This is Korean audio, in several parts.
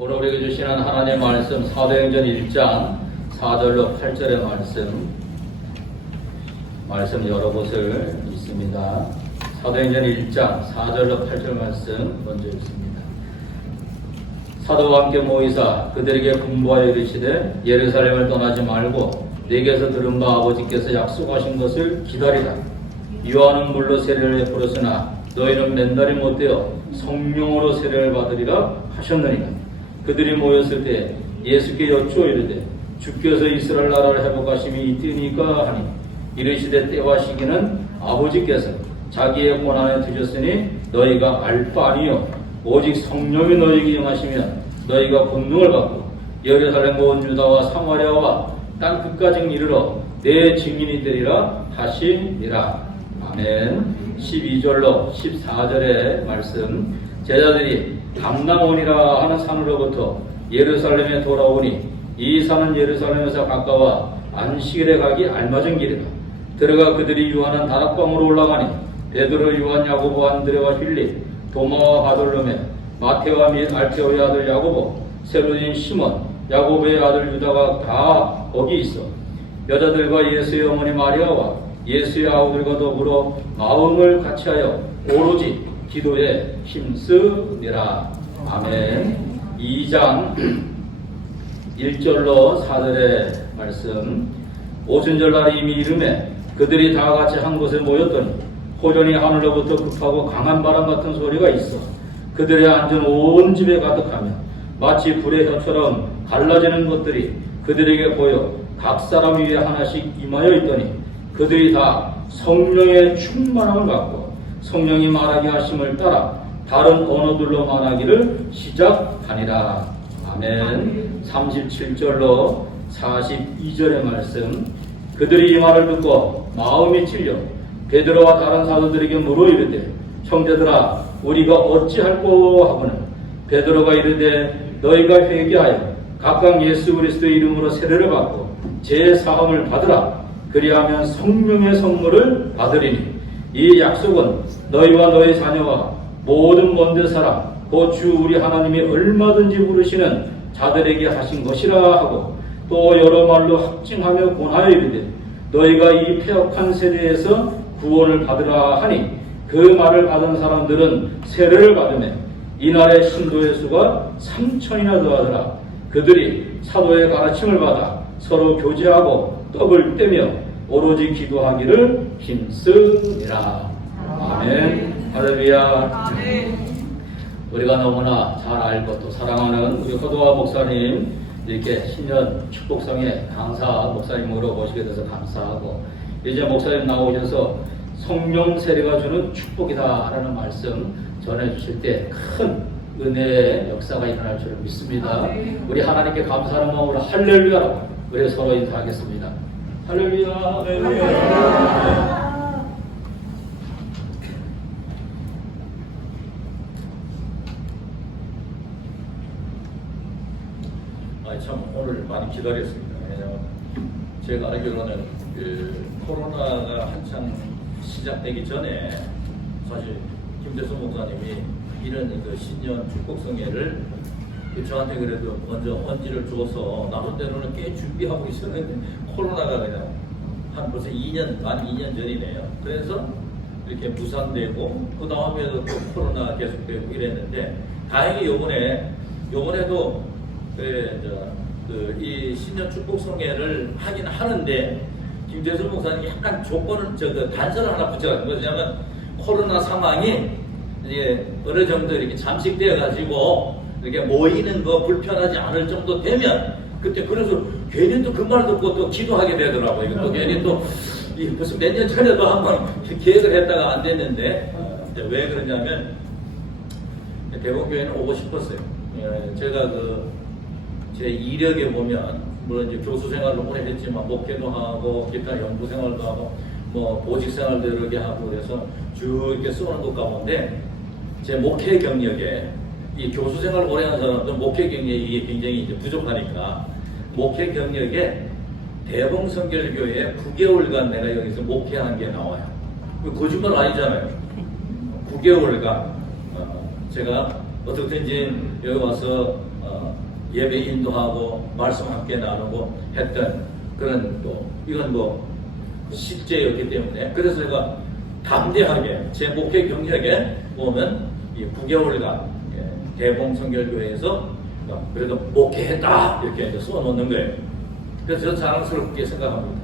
오늘 우리에게 주시는 하나님의 말씀 사도행전 1장 4절로 8절의 말씀 여러 곳을 있습니다. 사도행전 1장 4절로 8절 말씀 먼저 읽습니다. 사도와 함께 모이사 그들에게 분부하여 이르시되 예루살렘을 떠나지 말고 내게서 들은 바 아버지께서 약속하신 것을 기다리라. 요한은 물로 세례를 베풀었으나 너희는 맨날이 못되어 성령으로 세례를 받으리라 하셨느니라. 그들이 모였을 때 예수께 여쭈어 이르되 주께서 이스라엘 나라를 회복하심이 이때니까 하니 이르시되 때와 시기는 아버지께서 자기의 권한에 두셨으니 너희가 알 바 아니요 오직 성령이 너희에게 임하시면 너희가 권능을 받고 예루살렘과 온 유다와 사마리아와 땅 끝까지 이르러 내 증인이 되리라 하시니라. 아멘. 12절로 14절의 말씀. 제자들이 담나몬이라 하는 산으로부터 예루살렘에 돌아오니 이 산은 예루살렘에서 가까워 안식일에 가기 알맞은 길이다. 들어가 그들이 유하는 다락방으로 올라가니 베드로, 요한, 야고보, 안드레와 빌립, 도마와 바돌로메, 마테와 및 알페오의 아들 야고보, 세로인 시몬, 야고보의 아들 유다가 다 거기 있어 여자들과 예수의 어머니 마리아와 예수의 아우들과 더불어 마음을 같이하여 오로지 기도에 힘쓰니라. 아멘. 2장 1절로 4절의 말씀. 오순절날이 이미 이르매 그들이 다 같이 한 곳에 모였더니 호련히 하늘로부터 급하고 강한 바람 같은 소리가 있어 그들의 앉은 온 집에 가득하며 마치 불의 혀처럼 갈라지는 것들이 그들에게 보여 각 사람 위에 하나씩 임하여 있더니 그들이 다 성령의 충만함을 받고 성령이 말하게 하심을 따라 다른 언어들로 말하기를 시작하니라. 아멘. 37절로 42절의 말씀. 그들이 이 말을 듣고 마음이 찔려 베드로와 다른 사도들에게 물어 이르되 형제들아 우리가 어찌할꼬 하거늘 베드로가 이르되 너희가 회개하여 각각 예수 그리스도의 이름으로 세례를 받고 제 사함을 받으라. 그리하면 성령의 선물을 받으리니 이 약속은 너희와 너희 자녀와 모든 먼데 사람 곧 주 우리 하나님이 얼마든지 부르시는 자들에게 하신 것이라 하고 또 여러 말로 확증하며 권하여 이르되 너희가 이 패역한 세대에서 구원을 받으라 하니 그 말을 받은 사람들은 세례를 받으며 이날의 신도의 수가 3,000이나 더하더라. 그들이 사도의 가르침을 받아 서로 교제하고 떡을 떼며 오로지 기도하기를 힘쓰니라. 아멘. 할렐루야. 우리가 너무나 잘 알고 또 사랑하는 우리 허도와 목사님 이렇게 신년 축복성에 강사 목사님으로 모시게 돼서 감사하고 이제 목사님 나오셔서 성령 세례가 주는 축복이다라는 말씀 전해주실 때 큰 은혜의 역사가 일어날 줄 믿습니다. 우리 하나님께 감사하는 마음으로 할렐루야라고 우리 서로 인사하겠습니다. 할렐루야. 할렐루야. 참 오늘 많이 기다렸습니다. 왜냐하면 제가 알기로는 코로나가 한창 시작되기 전에 사실 김대수 목사님이 이런 신년 축복성회를 저한테 그래도 먼저 언지를 줘서 나름대로는 꽤 준비하고 있었는데 코로나가 그냥 한 벌써 2년, 만 2년 전이네요. 그래서 이렇게 무산되고 그 다음에도 또 코로나 계속되고 이랬는데 다행히 요번에도 이 신년 축복성회를 하긴 하는데 김대수 목사님이 약간 조건을 단서를 하나 붙여가지고 뭐냐면 코로나 상황이 이제 어느 정도 이렇게 잠식되어 가지고 이렇게 모이는 거 불편하지 않을 정도 되면 그때 그래서 괜히 또 그 말 듣고 또 기도하게 되더라고요. 이것도 괜히 또 무슨 몇 년 전에도 한번 계획을 했다가 안 됐는데 왜 그러냐면 대본교회는 오고 싶었어요. 제가 제 이력에 보면 물론 이제 교수 생활을 오래 했지만 목회도 하고 기타 연구 생활도 하고 뭐 보직 생활도 여러 개 하고 그래서 쭉 이렇게 써오는 것 가운데 제 목회 경력에 이 교수 생활을 오래 한 사람들은 목회 경력이 굉장히 이제 부족하니까 목회 경력에 대봉성결교회 9개월간 내가 여기서 목회한 게 나와요. 거짓말 아니잖아요. 9개월간 제가 어떻게든지 여기 와서 예배 인도하고 말씀 함께 나누고 했던 그런 이건 실제였기 때문에 그래서 제가 담대하게 제 목회 경력에 보면 이 9개월간 대봉성결교회에서 그래도 목회했다 이렇게 이제 써놓는 거예요. 그래서 저는 자랑스럽게 생각합니다.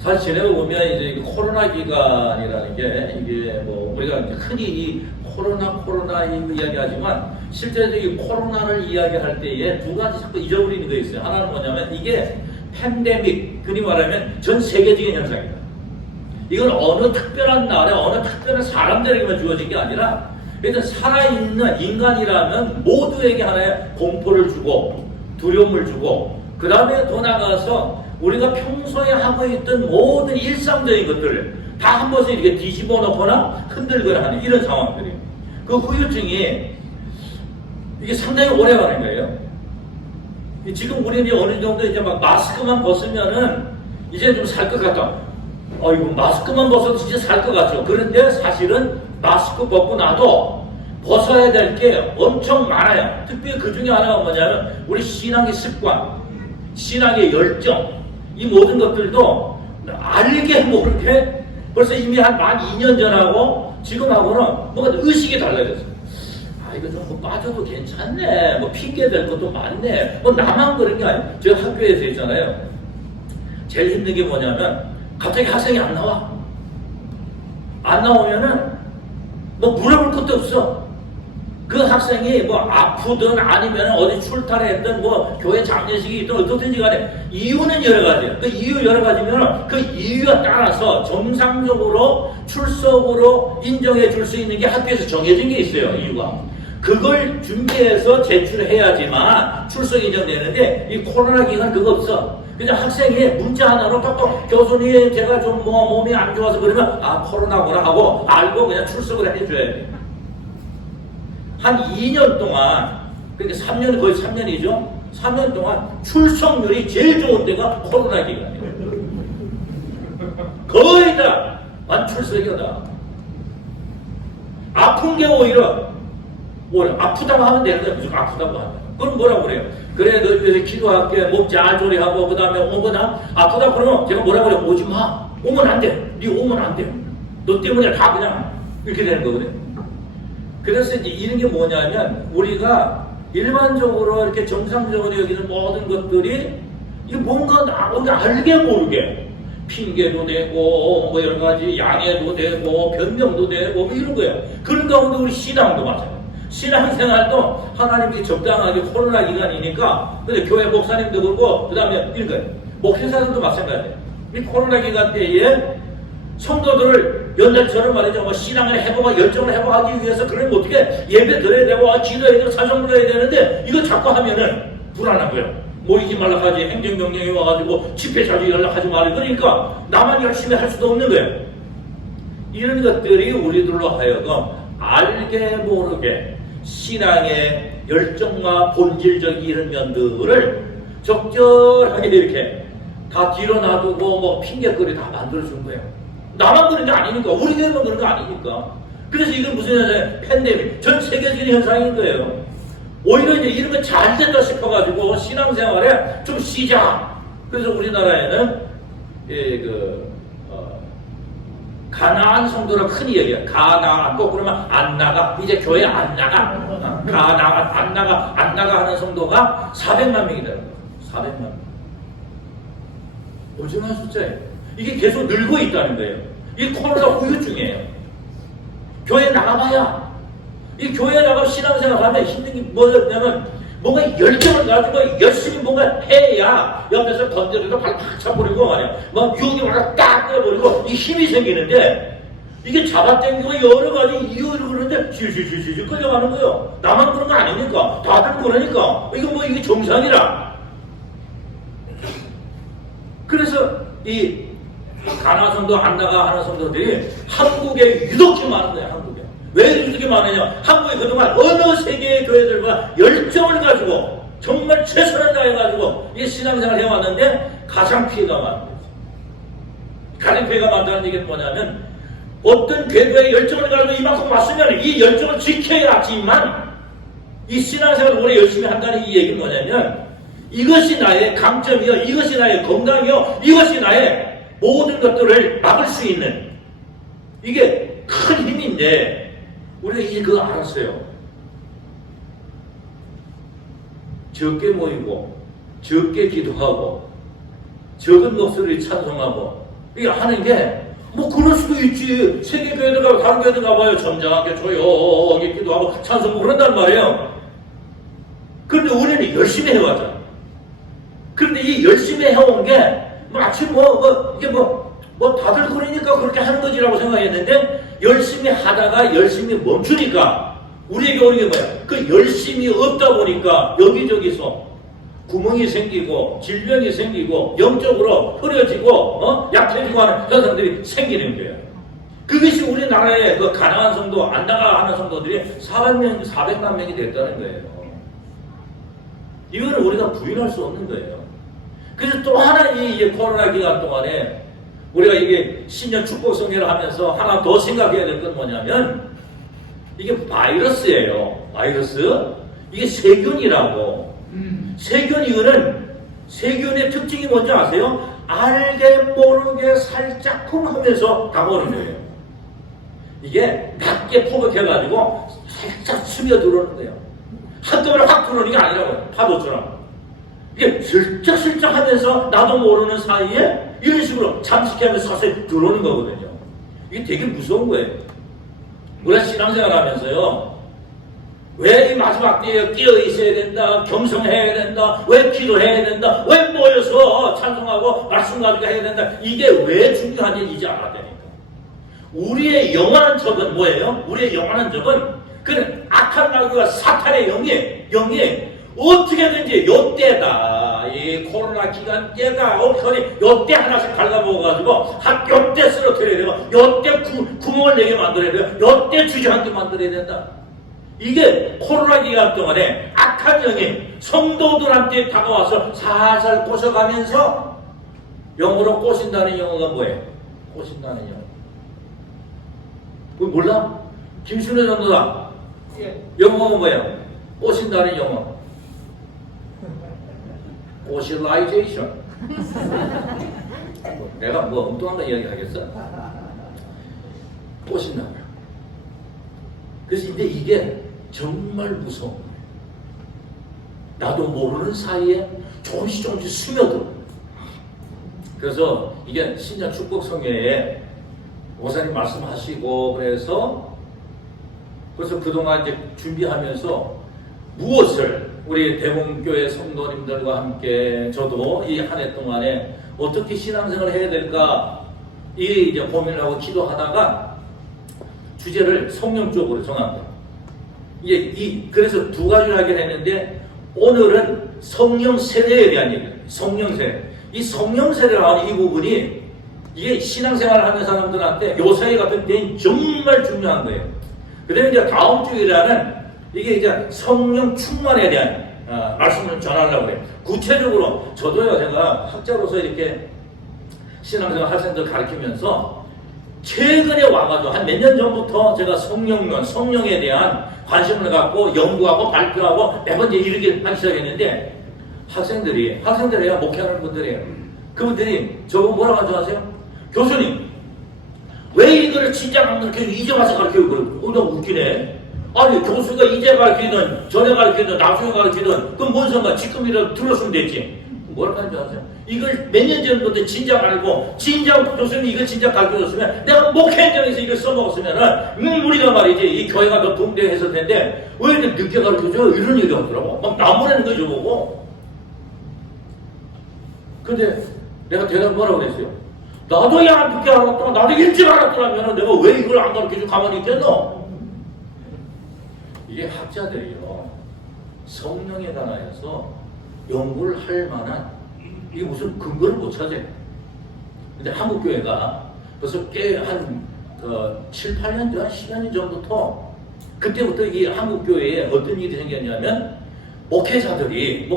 사실 지내고 보면 이제 코로나 기간이라는 게 이게 우리가 흔히 이 코로나 이야기하지만 실제로 이 코로나를 이야기할 때에 두 가지 자꾸 잊어버리는 게 있어요. 하나는 뭐냐면 이게 팬데믹, 그리 말하면 전 세계적인 현상이다. 이건 어느 특별한 나라에 어느 특별한 사람들에게만 주어진 게 아니라 일단 살아있는 인간이라면 모두에게 하나의 공포를 주고 두려움을 주고 그 다음에 더 나아가서 우리가 평소에 하고 있던 모든 일상적인 것들을 다 한 번씩 이렇게 뒤집어 놓거나 흔들거나 하는 이런 상황들이에요. 그 후유증이 이게 상당히 오래 가는 거예요. 지금 우리는 어느 정도 이제 막 마스크만 벗으면은 이제 좀 살 것 같다. 이거 마스크만 벗어도 진짜 살 것 같죠. 그런데 사실은 마스크 벗고 나도 벗어야 될 게 엄청 많아요. 특별히 그 중에 하나가 뭐냐면 우리 신앙의 습관, 신앙의 열정, 이 모든 것들도 알게 모르게 벌써 이미 한 2년 전하고 지금하고는 뭔가 의식이 달라졌어요. 이거 좀 빠져도 괜찮네. 핑계 댈 것도 많네. 나만 그런 게 아니에요. 제가 학교에서 있잖아요. 제일 힘든 게 뭐냐면 갑자기 학생이 안 나와. 안 나오면은 물어볼 것도 없어. 그 학생이 아프든 아니면 어디 출타했든 교회 장례식이 있든 어떻든지 간에 이유는 여러 가지예요. 그 이유 여러 가지면 그 이유에 따라서 정상적으로 출석으로 인정해 줄 수 있는 게 학교에서 정해진 게 있어요. 이유가. 그걸 준비해서 제출해야지만 출석 인정되는데 이 코로나 기간 그거 없어. 그냥 학생이 문자 하나로 톡톡 교수님 제가 좀 몸이 안 좋아서 그러면 코로나구나 하고 알고 그냥 출석을 해줘야 돼. 한 2년 동안, 그러니까 3년, 거의 3년이죠? 3년 동안 출석률이 제일 좋은 때가 코로나 기간이에요. 거의 다 만출석이다. 아픈 게 오히려 아프다고 하면 되는 거야. 무조건 아프다고 한다. 그럼 뭐라고 그래요? 그래, 너 위해서 기도할게. 몸 잘 조리하고, 그 다음에 오거나, 아프다 그러면 제가 뭐라고 그래요? 오지 마. 오면 안 돼. 네 오면 안 돼. 너 때문에 다 그냥 이렇게 되는 거거든. 그래서 이제 이런 게 뭐냐면 우리가 일반적으로 이렇게 정상적으로 여기는 모든 것들이 이게 뭔가 우리가 알게 모르게 핑계도 되고 여러 가지 양해도 되고 변명도 되고 이런 거예요. 그런 가운데 우리 신앙도 마찬가지예요. 신앙생활도 하나님이 적당하게 코로나 기간이니까 근데 교회 목사님도 그렇고 그 다음에 이런 거예요. 목회자들도 마찬가지예요. 이 코로나 기간 때에 성도들을 연달처럼 말이죠. 신앙을 회복하고 열정을 회복하기 위해서 그러면 어떻게 예배 드려야 되고 기도해야 되고 사정 드려야 되는데 이거 자꾸 하면은 불안한 거예요. 모이지 말라 하지 행정명령이 와가지고 집회 자주 연락하지 말라 그러니까 나만 열심히 할 수도 없는 거예요. 이런 것들이 우리들로 하여금 알게 모르게 신앙의 열정과 본질적 이런 면들을 적절하게 이렇게 다 뒤로 놔두고 핑계거리 다 만들어준 거예요. 나만 그런 게 아니니까 우리 교회만 그런 거 아니니까. 그래서 이건 무슨 현상이에요? 팬데믹 전 세계적인 현상인 거예요. 오히려 이제 이런 거 잘 됐다 싶어가지고 신앙생활에 좀 쉬자. 그래서 우리나라에는 가나안 성도라고 흔히 얘기해요. 가나안 꼭 그러면 안 나가. 이제 교회 안 나가. 가나안 안 나가 하는 성도가 400만 명이더라고요. 400만 명. 엄청난 숫자예요. 이게 계속 늘고 있다는 거예요. 이 코로나 후유증이에요. 교회 나가봐야 이 교회 나가 신앙생활 하면 힘든 게 뭐냐면 뭔가 열정을 가지고 열심히 뭔가 해야 옆에서 던져도 발 팍 차버리고 말이야. 유혹이 와서 딱 때려버리고 이 힘이 생기는데 이게 잡아당기고 여러 가지 이유를 그러는데 실실실실 끌려가는 거예요. 나만 그런 거 아니니까. 다들 그러니까. 이게 정상이라. 그래서 이 가나안 성도 안 나가 하는 성도들이 한국에 유독히 많은 거예요. 한국에. 왜 유독히 많으냐? 한국에 그동안 어느 세계의 교회들과 열정을 가지고 정말 최선을 다해가지고 이 신앙생활을 해왔는데 가장 피해가 많은 거죠. 가장 피해가 많다는 얘기는 뭐냐면 어떤 궤도의 열정을 가지고 이만큼 왔으면 이 열정을 지켜야지만 이 신앙생활을 오래 열심히 한다는 이 얘기는 뭐냐면 이것이 나의 강점이요, 이것이 나의 건강이요, 이것이 나의 모든 것들을 막을 수 있는 이게 큰 힘인데 우리가 이제 그거 알았어요. 적게 모이고 적게 기도하고 적은 목소리를 찬송하고 이게 하는 게 뭐 그럴 수도 있지. 세계 교회들 가고 다른 교회들 가봐요. 점잖게 조용히 기도하고 찬송하고 그런단 말이에요. 그런데 우리는 열심히 해왔잖아. 그런데 이 열심히 해온 게 마치 이게 다들 그러니까 그렇게 하는 거지라고 생각했는데 열심히 하다가 열심히 멈추니까 우리에게 오는 게 뭐야? 그 열심이 없다 보니까 여기저기서 구멍이 생기고 질병이 생기고 영적으로 흐려지고 약해지고 하는 현상들이 생기는 거예요. 그것이 우리나라의 그 가난한 성도, 안 나가는 성도들이 400만 명이 됐다는 거예요. 이거는 우리가 부인할 수 없는 거예요. 그래서 또 하나 이 코로나 기간 동안에 우리가 이게 신년 축복 성회를 하면서 하나 더 생각해야 될 건 뭐냐면 이게 바이러스예요. 바이러스. 이게 세균이라고. 세균의 특징이 뭔지 아세요? 알게 모르게 살짝쿵 하면서 다가오는 거예요. 이게 낮게 포격해가지고 살짝 스며들어오는 거예요. 한꺼번에 확 들어오는 게 아니라고요. 파도처럼. 이게 슬쩍슬쩍 하면서 나도 모르는 사이에 이런 식으로 잠식하면서 서서히 들어오는 거거든요. 이게 되게 무서운 거예요. 우리가 신앙생활 하면서요. 왜 이 마지막 때에 끼어 있어야 된다, 겸손해야 된다, 왜 기도해야 된다, 왜 모여서 찬송하고 말씀 가지고 해야 된다. 이게 왜 중요한지 이제 알아야되니까. 우리의 영원한 적은 뭐예요? 우리의 영원한 적은 그는 악한 마귀와 사탄의 영이 어떻게든지 요때다. 이 코로나 기간 때가 없으니 요때 하나씩 갉아먹어가지고 요때 쓰러뜨려야 되고 요때 구멍을 내게 만들어야 되고 요때 주저앉게 만들어야 된다. 이게 코로나 기간 동안에 악한 영이 성도들한테 다가와서 살살 꼬셔가면서 영어로 꼬신다는 영어가 뭐예요? 꼬신다는 영어. 그거 몰라? 김순애 전도사. 영어가 뭐예요? 꼬신다는 영어. 꼬실라이제이션. 내가 뭐 엉뚱한 거 이야기하겠어? 꼬신다고요. 그래서 근데 이게 정말 무서운 거예요. 나도 모르는 사이에 조금씩 스며들어. 그래서 이게 신년 축복 성회에 목사님 말씀하시고 그래서 그동안 이제 준비하면서 무엇을 우리 대봉교회 성도님들과 함께 저도 이 한 해 동안에 어떻게 신앙생활을 해야 될까 이제 고민을 하고 기도하다가 주제를 성령 쪽으로 정합니다. 그래서 두 가지를 하긴 했는데 오늘은 성령 세례에 대한 얘기예요. 성령 세례. 이 성령 세례라는 이 부분이 이게 신앙생활을 하는 사람들한테 요사이 같은 데는 정말 중요한 거예요. 그 다음에 이제 다음 주일에는 이게 이제 성령 충만에 대한 말씀을 전하려고 그래요. 구체적으로 저도요, 제가 학자로서 이렇게 신앙생활 학생들 가르치면서 최근에 와가지고 한 몇 년 전부터 제가 성령에 대한 관심을 갖고 연구하고 발표하고 매번 이제 이렇게 하기 시작했는데 학생들이야 목회하는 분들이에요. 그분들이 저보고 뭐라고 하는지 아세요? 교수님, 왜 이거를 진작 안 가르쳐주고 이제 와서 가르치고 그래? 너무 웃기네. 아니, 교수가 이제 가르치든 전에 가르치든 나중에 가르치든 그건 뭔 상관? 지금이라도 들었으면 됐지. 뭐라고 하는지 아세요? 이걸 몇 년 전부터 진작 알고 진작 교수님이 이걸 진작 가르쳐줬으면 내가 목회 현장에서 이걸 써먹었으면은 우리가 말이지 이 교회가 더 붕대했을 텐데 왜 이렇게 늦게 가르쳐줘? 이런 얘기 하더라고. 막 나무라는 거죠 보고. 근데 내가 대답 뭐라고 그랬어요? 나도 야 늦게 알았더라. 나도 일찍 알았더라면 내가 왜 이걸 안 가르쳐주고 가만히 있겠노? 이게 학자들이요 성령에 관하여서 연구를 할 만한 이게 무슨 근거를 못 찾아요. 근데 한국교회가 벌써 꽤 한 7, 8년 전, 10년 전부터 그때부터 이 한국교회에 어떤 일이 생겼냐면 목회자들이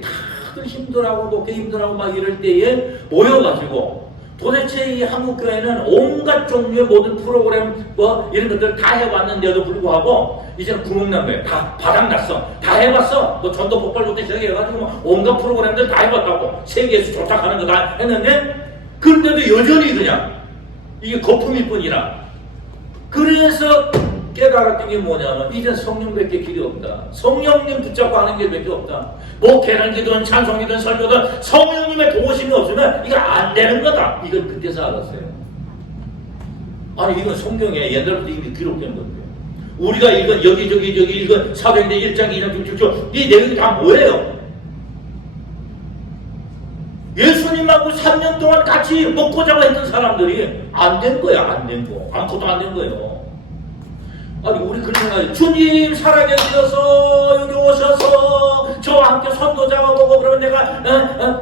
다들 힘들하고 목회 힘들하고 막 이럴 때에 모여가지고 도대체 이 한국교회는 온갖 종류의 모든 프로그램 뭐 이런 것들 다 해봤는데도 불구하고 이제는 구멍난 거예요. 다 바닥났어. 다 해봤어. 뭐 전도 폭발부터 시작해가지고 뭐 온갖 프로그램들 다 해봤다고. 세계에서 조작하는 거 다 했는데 그런데도 여전히 그냥 이게 거품일 뿐이라. 그래서 깨달았던 게 뭐냐면 이젠 성령밖에 길이 없다. 성령님 붙잡고 하는 길밖에 없다. 뭐 계란기든 찬송이든 설교든 성령님의 도우심이 없으면 이거 안 되는 거다. 이걸 그때서 알았어요. 아니 이건 성경에 옛날부터 이미 기록된 건데 우리가 이건 여기저기 이건 사도행전 1장 2장 6장 이 내용이 다 뭐예요? 예수님하고 3년 동안 같이 먹고 자고 했던 사람들이 안 된 거야. 안 된 거. 아무것도 안 된 거예요. 아니 우리 그런 생각이 주님 살아계셔서 여기 오셔서 저와 함께 선도 잡아보고 그러면 내가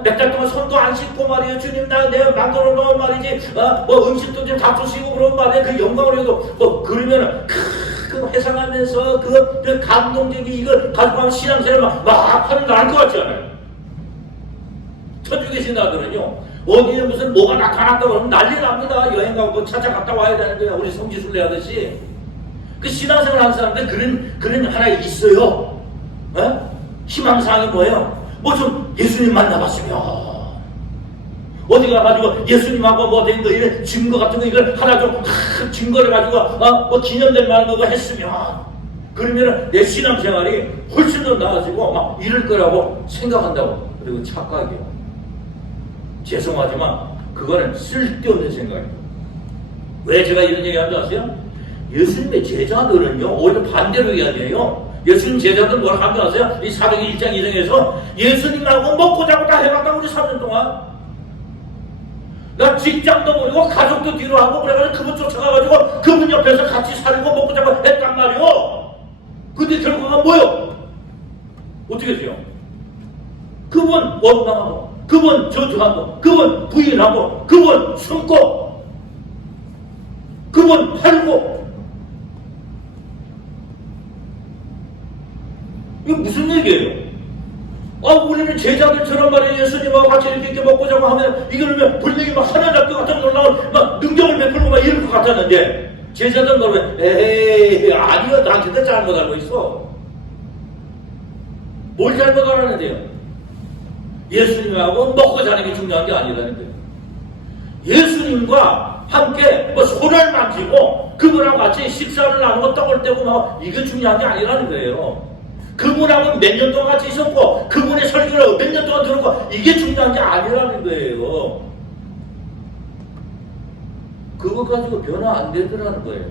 몇 달 동안 선도 안 씻고 말이에요. 주님 내가 만들어 놓은 말이지 뭐 음식도 좀 잡수시고 그런 말에 그 영광을 해도 뭐 그러면은 그 회상하면서 그 감동적인 이걸 가지고 하면 신앙생활 막 하는 거 알 것 같지 않아요? 천주 계신 나들은요 어디에 무슨 뭐가 나타났다고 그러면 난리 납니다. 여행 가고 찾아갔다 와야 되는 거야. 우리 성지순례 하듯이. 그 신앙생활 하는 사람들 그런 하나 있어요. 희망사항이 뭐예요? 뭐 좀 예수님 만나봤으면 어디 가가지고 예수님하고 뭐 된 거 이런 증거 같은 거 이걸 하나 좀 증거를 가지고 뭐 기념될 만한 거 했으면 그러면 내 신앙생활이 훨씬 더 나아지고 막 이럴 거라고 생각한다고. 그리고 착각이요. 죄송하지만 그거는 쓸데없는 생각이에요. 왜 제가 이런 얘기 하는지 아세요? 예수님의 제자들은요 오히려 반대로 이야기해요. 예수님 제자들 뭐라고 하는지 아세요? 이 사도행전 1장 2장에서 예수님하고 먹고 자고 다 해봤다고 우리 3년 동안 나 직장도 버리고 가족도 뒤로 하고 그래가지고 그분 쫓아가가지고 그분 옆에서 같이 살고 먹고 자고 했단 말이요. 근데 결과가 뭐요? 어떻게 돼요? 그분 원망하고 그분 저주하고 그분 부인하고 그분 숨고 그분 팔고 이거 무슨 얘기예요? 우리는 제자들처럼 말이에요. 예수님하고 같이 이렇게 먹고 자고 하면 이거는 분명히 막 하나님께 같은 놀라운 막 능력을 베풀고 막 이럴 것 같았는데 제자들 말하면 에이 아니요 나 그때 잘못 알고 있어. 뭘 잘못 알았는데요? 예수님하고 먹고 자는 게 중요한 게 아니라는 거예요. 예수님과 함께 뭐 손을 만지고 그분하고 같이 식사를 나누고 떡을 떼고 막 이게 중요한 게 아니라는 거예요. 그분하고 몇 년 동안 같이 있었고 그분의 설교를 몇 년 동안 들었고 이게 중요한 게 아니라는 거예요. 그거 가지고 변화 안 되더라는 거예요.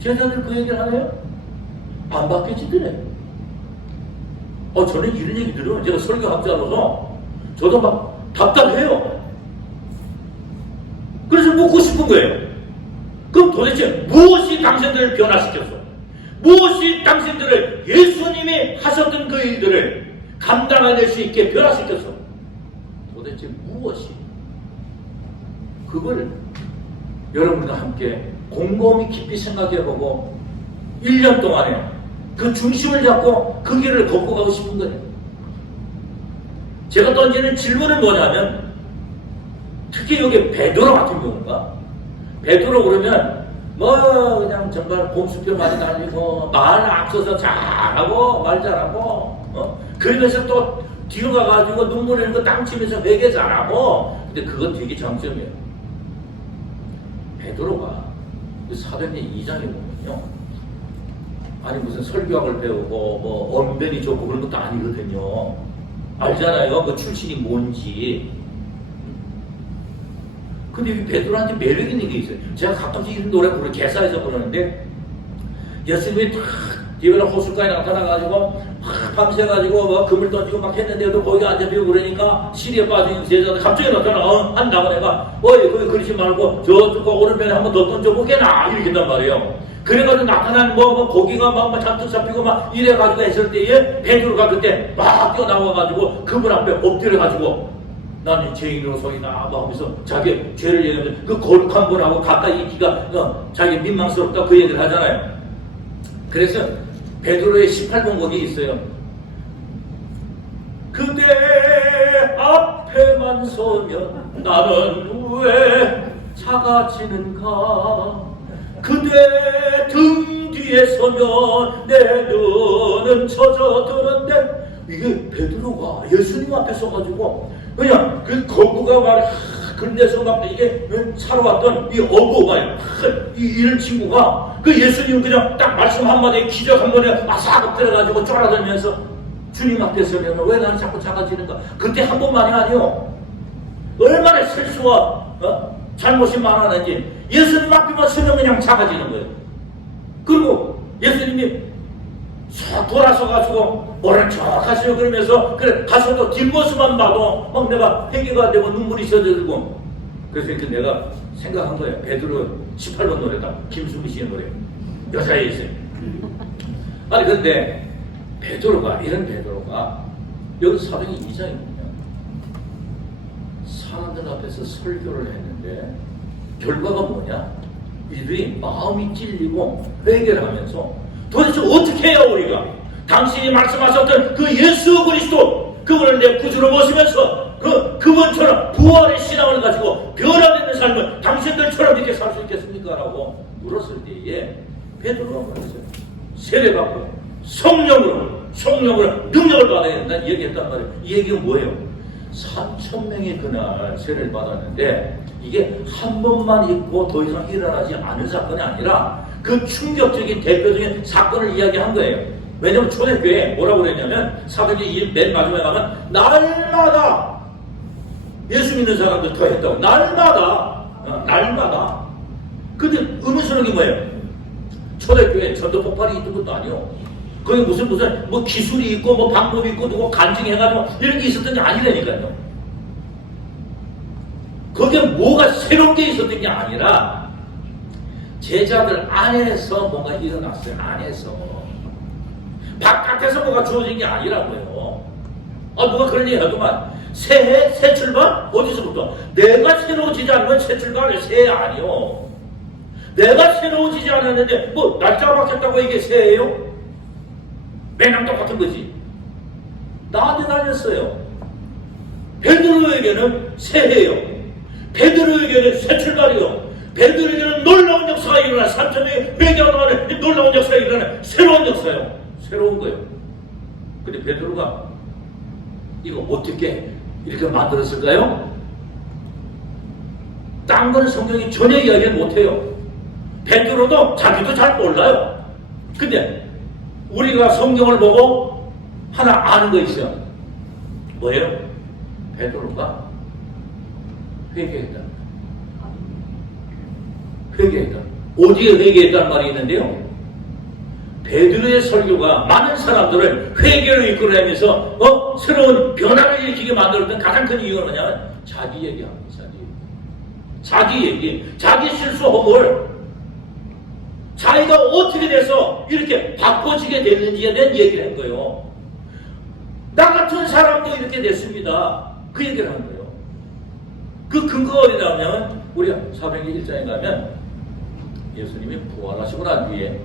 제자들 그 얘기를 하네요? 안 바뀌지더래. 저는 이런 얘기 들으면 제가 설교학자로서 저도 막 답답해요. 그래서 묻고 싶은 거예요. 그럼 도대체 무엇이 당신들을 변화시켰어? 무엇이 당신들을 예수님이 하셨던 그 일들을 감당해낼 수 있게 변화시켰어? 도대체 무엇이? 그걸 여러분과 함께 곰곰이 깊이 생각해보고 1년 동안에 그 중심을 잡고 그 길을 걷고 가고 싶은 거예요. 제가 던지는 질문은 뭐냐면 특히 여기 베드로 같은 경우가 베드로 그러면 뭐 그냥 정말 봄수표 많이 달리고 말 앞서서 잘하고 말 잘하고 그러면서 또 뒤로 가가지고 눈물 흘리고 땀 치면서 회개 잘하고 근데 그건 되게 장점이에요. 베드로가 사도행전 2장에 보면요 아니 무슨 설교학을 배우고 뭐 언변이 좋고 그런 것도 아니거든요. 알잖아요. 그 출신이 뭔지. 근데 이 베드로한테 매력 있는 게 있어요. 제가 가끔씩 이런 노래 부르는 개사에서 부르는데 예수님이 탁 뒤에는 호숫가에 나타나가지고 밤새가지고 뭐 금을 던지고 막 했는데도 거기가 안 잡히고 그러니까 시리에 빠진 제자들 갑자기 나타나 한다고 내가 거기 그러지 말고 저쪽 오른편에 한번 더 던져보게나 이렇게 했단 말이에요. 그래가지고 나타난 뭐 거기가 막 잔뜩 잡히고 막 이래가지고 했을 때에 베드로가 그때 막 뛰어나와가지고 그분 앞에 엎드려가지고 나는 죄인으로서이다 하면서 자기 죄를 얘기하면서 그 거룩한 분하고 가까이 있기가 자기 민망스럽다 그 얘기를 하잖아요. 그래서 베드로의 18번 곡이 있어요. 그대 앞 앞에만 서면 나는 왜 작아지는가. 그대 등 뒤에 서면 내 눈은 젖어드는데. 이게 베드로가 예수님 앞에 서가지고 그냥 그 거구가 말 그런데서 막 이게 살아왔던 이 어구 이런 친구가 그 예수님 그냥 딱 말씀 한마디에 기적 한 번에 아삭 들어가지고 쫄아들면서 주님 앞에 서면 왜 나는 자꾸 작아지는가. 그때 한 번만이 아니요. 얼마나 실수와 잘못이 많았는지 예수님 앞에만 서면 그냥 작아지는 거예요. 그리고 예수님이 쏙 돌아서가지고 오른쪽 가시오 그러면서 그래 가서도 뒷모습만 봐도 막 내가 회개가 되고 눈물이 젖어들고. 그래서 이렇게 내가 생각한 거예요. 베드로 18번 노래다. 김수미 씨의 노래. 여자애 있어요. 아니 근데 베드로가 이런 베드로가 여기 사도행 2장에 보면 사람들 앞에서 설교를 했는데 결과가 뭐냐? 이들이 마음이 찔리고 회개를 하면서 도대체 어떻게 해야 우리가 당신이 말씀하셨던 그 예수 그리스도 그분을 내 구주로 모시면서 그분처럼 부활의 신앙을 가지고 변화되는 삶을 당신들처럼 이렇게 살 수 있겠습니까? 라고 물었을 때에 베드로가 말했어요. 세례받고 성령으로 능력을 받아야 된다는 얘기했단 말이에요. 이 얘기가 뭐예요? 3,000명이 그날 세례를 받았는데 이게 한 번만 있고 더 이상 일어나지 않은 사건이 아니라 그 충격적인 대표적인 사건을 이야기한 거예요. 왜냐하면 초대교회에 뭐라고 그랬냐면 사도행전 맨 마지막에 가면 날마다 예수 믿는 사람들 더 했다고. 날마다. 근데 의문스러운 게 뭐예요? 초대교회에 전도 폭발이 있던 것도 아니요. 거기 무슨 뭐 기술이 있고 뭐 방법이 있고 누구 간증해가지고 이런 게 있었던 게 아니라니까요. 거기에 뭐가 새로운 게 있었던 게 아니라 제자들 안에서 뭔가 일어났어요. 안에서. 바깥에서 뭐가 주어진 게 아니라고요. 누가 그런 얘기 하더만 새해 새 출발? 어디서부터? 내가 새로워지지 않으면 새 출발을 새해 아니요. 내가 새로워지지 않았는데 뭐 날짜가 바뀌었다고 이게 새해예요? 매년 똑같은 거지. 나한테 달렸어요. 베드로에게는 새해요. 베드로에게는 새 출발이요. 베드로에게는 놀라운 역사가 일어나 3,000명이 회개하는 놀라운 역사가 일어나 새로운 역사요. 새로운 거예요. 근데 베드로가 이거 어떻게 이렇게 만들었을까요? 딴 거는 성경이 전혀 이야기를 못해요. 베드로도 자기도 잘 몰라요. 근데 우리가 성경을 보고 하나 아는 거 있어요. 뭐예요? 베드로가 회개했다. 회개했다. 어디에 회개했다는 말이 있는데요. 베드로의 설교가 많은 사람들을 회개로 이끌어내면서 새로운 변화를 일으키게 만들었던 가장 큰 이유가 뭐냐면 자기 얘기합니다. 자기 얘기. 자기 실수 허물. 자기가 어떻게 돼서 이렇게 바꿔지게 됐는지에 대한 얘기를 한 거예요. 나 같은 사람도 이렇게 됐습니다. 그 얘기를 한 거예요. 그 근거가 어디 나오냐면 우리가 사도행전 1장에 가면 예수님이 부활하시고 난 뒤에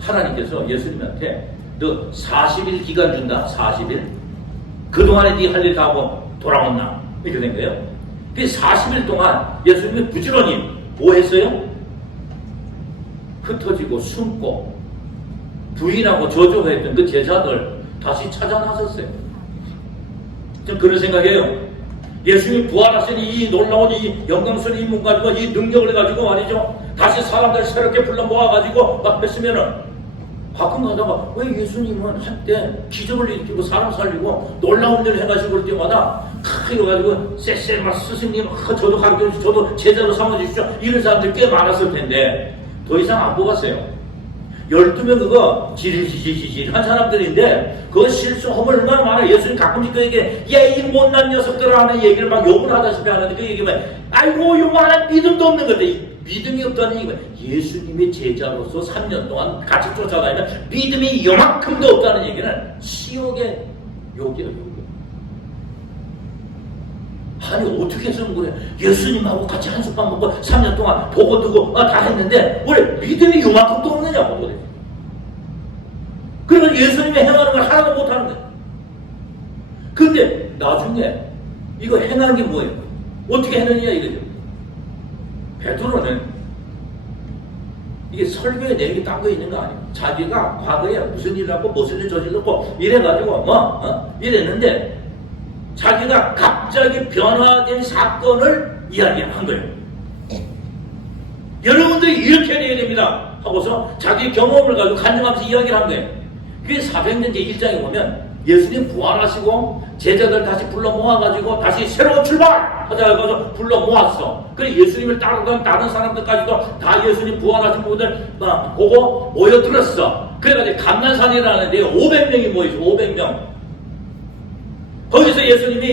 하나님께서 예수님한테 너 40일 기간 준다. 40일. 그동안에 네 할 일 다 하고 돌아왔나? 이렇게 된 거예요. 그 40일 동안 예수님이 부지런히 뭐 했어요? 흩어지고 숨고 부인하고 저주했던 그 제자들 다시 찾아 나섰어요. 좀 그런 생각이에요. 예수님이 부활하신 이 놀라운 이 영광스러운 인문 가지고 이 능력을 가지고 말이죠. 다시 사람들 새롭게 불러 모아가지고 막 했으면은 가끔 가다가 왜 예수님은 한때 기적을 일으키고 사람 살리고 놀라운 일을 해가지고 그럴 때마다 크게 가지고 쎄쎄 막 스승님 저도 가르쳐주시고 저도 제자로 삼아주십시오 이런 사람들 꽤 많았을 텐데 더 이상 안 뽑았어요. 12명 그거 지질지질지질 한 사람들인데 그거 실수 허물 얼마나 많아. 예수님 가끔씩 그에게 이 못난 녀석들아 하는 얘기를 막 욕을 하다시피 하는데 그 얘기만 아이고 요만한 믿음도 없는 건데 믿음이 없다는 얘기가 예수님의 제자로서 3년 동안 같이 쫓아다니면 믿음이 요만큼도 없다는 얘기는 시욕의 욕이에요. 아니 어떻게 해서 그래. 예수님하고 같이 한솥밥 먹고 3년 동안 보고 두고 다 했는데 왜 믿음이 요만큼도 없느냐고 그래. 그러면 예수님이 행하는 걸 하나도 못하는 거야. 근데 나중에 이거 행한 게 뭐예요? 어떻게 했느냐 이거죠. 베드로는 이게 설교에 내용이 딴거 있는 거 아니에요. 자기가 과거에 무슨 일을 하고 무슨 일 저질렀고 이래가지고 이랬는데 자기가 갑자기 변화된 사건을 이야기한 거예요. 여러분들이 이렇게 해야 됩니다 하고서 자기 경험을 가지고 간증하면서 이야기를 한 거예요. 그게 사도행전 제1장에 보면 예수님 부활하시고 제자들 다시 불러 모아가지고 다시 새로운 출발하자 해서 불러 모았어. 그래 예수님을 따르던 다른 사람들까지도 다 예수님 부활하신 분들 보고 모여들었어. 그래가지고 감난산이라는 데 500명이 모이죠. 500명. 거기서 예수님이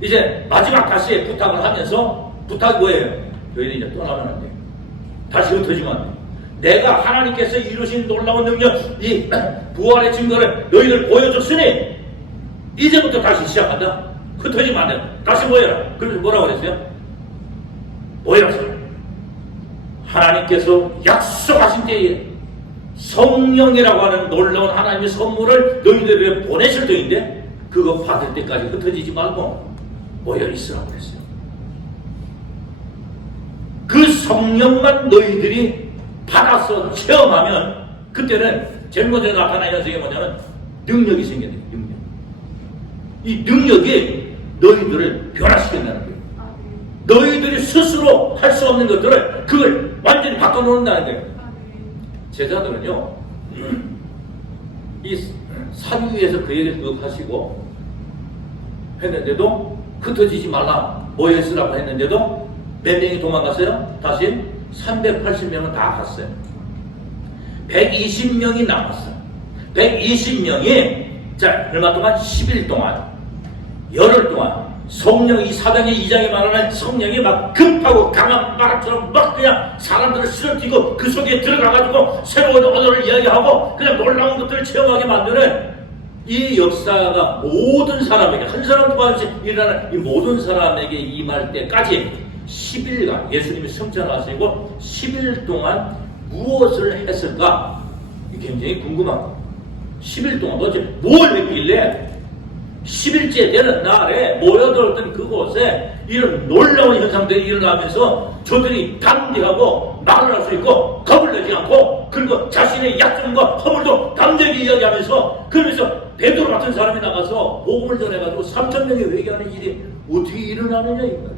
이제 마지막 다시 부탁을 하면서 부탁이 뭐예요? 너희들이 이제 떠나면 안 돼. 다시 흩어지면 안 돼. 내가 하나님께서 이루신 놀라운 능력, 이 부활의 증거를 너희들 보여줬으니 이제부터 다시 시작한다. 흩어지면 안 돼. 다시 모여라. 그래서 뭐라고 그랬어요? 모여라. 하나님께서 약속하신 때에 성령이라고 하는 놀라운 하나님의 선물을 너희들에게 보내실 때인데 그거 받을 때까지 흩어지지 말고 모여 있으라고 그랬어요. 그 성령만 너희들이 받아서 체험하면 그때는 제일 먼저 나타나는 현상이 뭐냐면 능력이 생겨요. 능력. 이 능력이 너희들을 변화시킨다는 거예요. 너희들이 스스로 할 수 없는 것들을 그걸 완전히 바꿔놓는다는 거예요. 제자들은요 이 산 위에서 그 얘기를 쭉 하시고 했는데도 흩어지지 말라 모여 있으라고 했는데도 몇 명이 도망갔어요? 다시 380명은 다 갔어요. 120명이 남았어요. 120명이 자 얼마 동안 10일 동안 열흘 동안 성령이 사장의 2장에 말하는 성령이 막 급하고 강한 바람처럼 막 그냥 사람들을 쓰러뜨리고 그 속에 들어가가지고 새로운 언어를 이야기하고 그냥 놀라운 것들을 체험하게 만드는 이 역사가 모든 사람에게 한 사람 포함해서 일어나는 이 모든 사람에게 임할 때까지 10일간 예수님이 성찬하시고 10일 동안 무엇을 했을까? 이게 굉장히 궁금합니다. 10일 동안 도대체 뭘 했길래 10일째 되는 날에 모여들었던 그곳에 이런 놀라운 현상들이 일어나면서 저들이 담대하고 말을 할 수 있고 겁을 내지 않고 그리고 자신의 약점과 허물도 담대하게 이야기하면서 그러면서 베드로 같은 사람이 나가서 복음을 전해가지고 3,000명이 회개하는 일이 어떻게 일어나느냐 이거예요.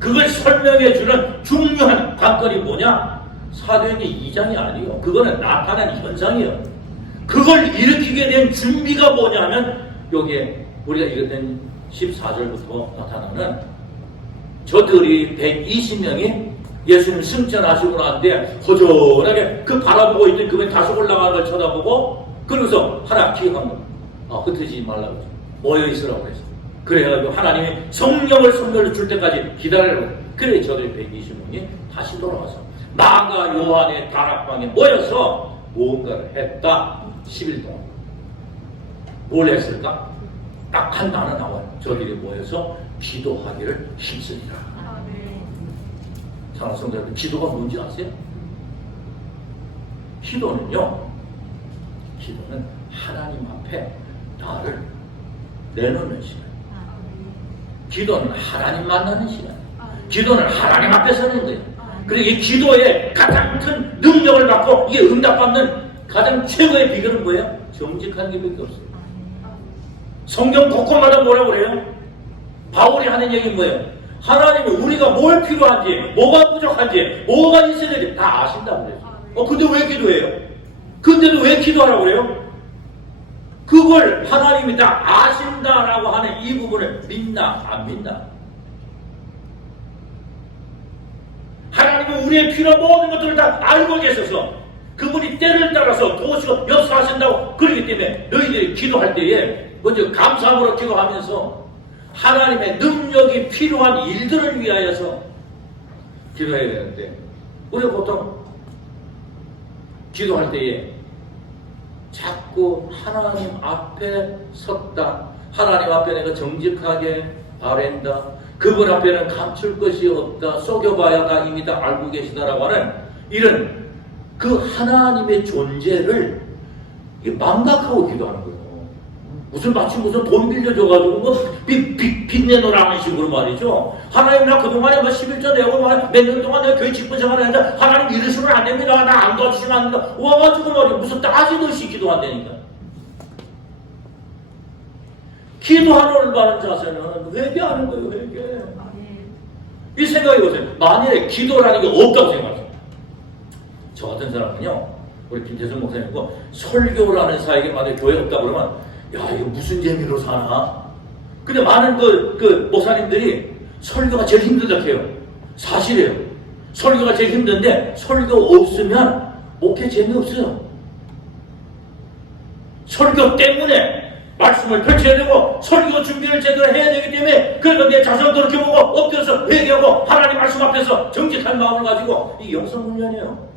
그걸 설명해 주는 중요한 관건이 뭐냐? 사도행전 2장이 아니에요. 그거는 나타난 현상이에요. 그걸 일으키게 된 준비가 뭐냐면 여기에 우리가 읽었던 14절부터 나타나는 저들이 120명이 예수님 승천하시고 나는데 허전하게 그 바라보고 있던 그분이 다시 올라가는 걸 쳐다보고 그러면서 하나 기억한 겁니다. 흩어지지 말라고 모여 있으라고 그랬어요. 그래가지고 하나님이 성령을 선물로 줄 때까지 기다리라고. 그래 저들이 120명이 다시 돌아와서 마가 요한의 다락방에 모여서 무언가를 했다. 10일 동안 뭘 했을까? 딱 한 단어 나와요. 저들이 모여서 기도하기를 힘쓰리라. 사랑하는 성도들, 기도가 뭔지 아세요? 기도는 하나님 앞에 나를 내놓는 시간. 기도는 하나님 만나는 시간. 기도는 하나님 앞에 서는 거예요. 그리고 이 기도에 가장 큰 능력을 받고 이게 응답받는 가장 최고의 비결은 뭐예요? 정직한 게 밖에 없어요. 성경 곳곳마다 뭐라고 그래요? 바울이 하는 얘기는 뭐예요? 하나님이 우리가 뭘 필요한지, 뭐가 부족한지, 뭐가 있어야 되는지 다 아신다고 그래요. 근데 왜 기도해요? 근데도 왜 기도하라고 그래요? 그걸 하나님이 다 아신다라고 하는 이 부분을 믿나 안 믿나? 하나님은 우리의 필요한 모든 것들을 다 알고 계셔서 그분이 때를 따라서 도우시고 역사하신다고 그러기 때문에 너희들이 기도할 때에 먼저 감사함으로 기도하면서 하나님의 능력이 필요한 일들을 위하여서 기도해야 되는데 우리가 보통 기도할 때에 자꾸 하나님 앞에 섰다. 하나님 앞에 내가 정직하게 바랜다. 그분 앞에는 감출 것이 없다. 속여봐야 다 이미 다 알고 계시다라고 하는 이런 그 하나님의 존재를 망각하고 기도하는 거예요. 무슨 마치 무슨 돈 빌려줘가지고 뭐 빚 내놓으라는 식으로 말이죠. 하나님 나 그동안에 뭐 11조 내고 몇 년 동안 내가 교회 직분 생활했는데 하나님 이러시면 안 됩니다. 나 안 도와주시면 안 된다. 와가지고 말이야 무슨 따지듯이 기도한다니까. 기도하는 바른 자세는 회개하는 거예요. 회개. 이 생각이 보세요. 만일에 기도라는 게 없다고 생각하세요. 저 같은 사람은요. 우리 김태선 목사님이고 설교라는 사역에 만약에 교회 없다고 그러면 야 이거 무슨 재미로 사나? 근데 많은 그 목사님들이 설교가 제일 힘들다 해요. 사실이에요. 설교가 제일 힘든데 설교 없으면 목회 재미없어요. 설교 때문에 말씀을 펼쳐야 되고 설교 준비를 제대로 해야 되기 때문에 그래서 내 자신을 돌이켜보고 엎드려서 회개하고 하나님 말씀 앞에서 정직한 마음을 가지고 이 영성훈련이에요.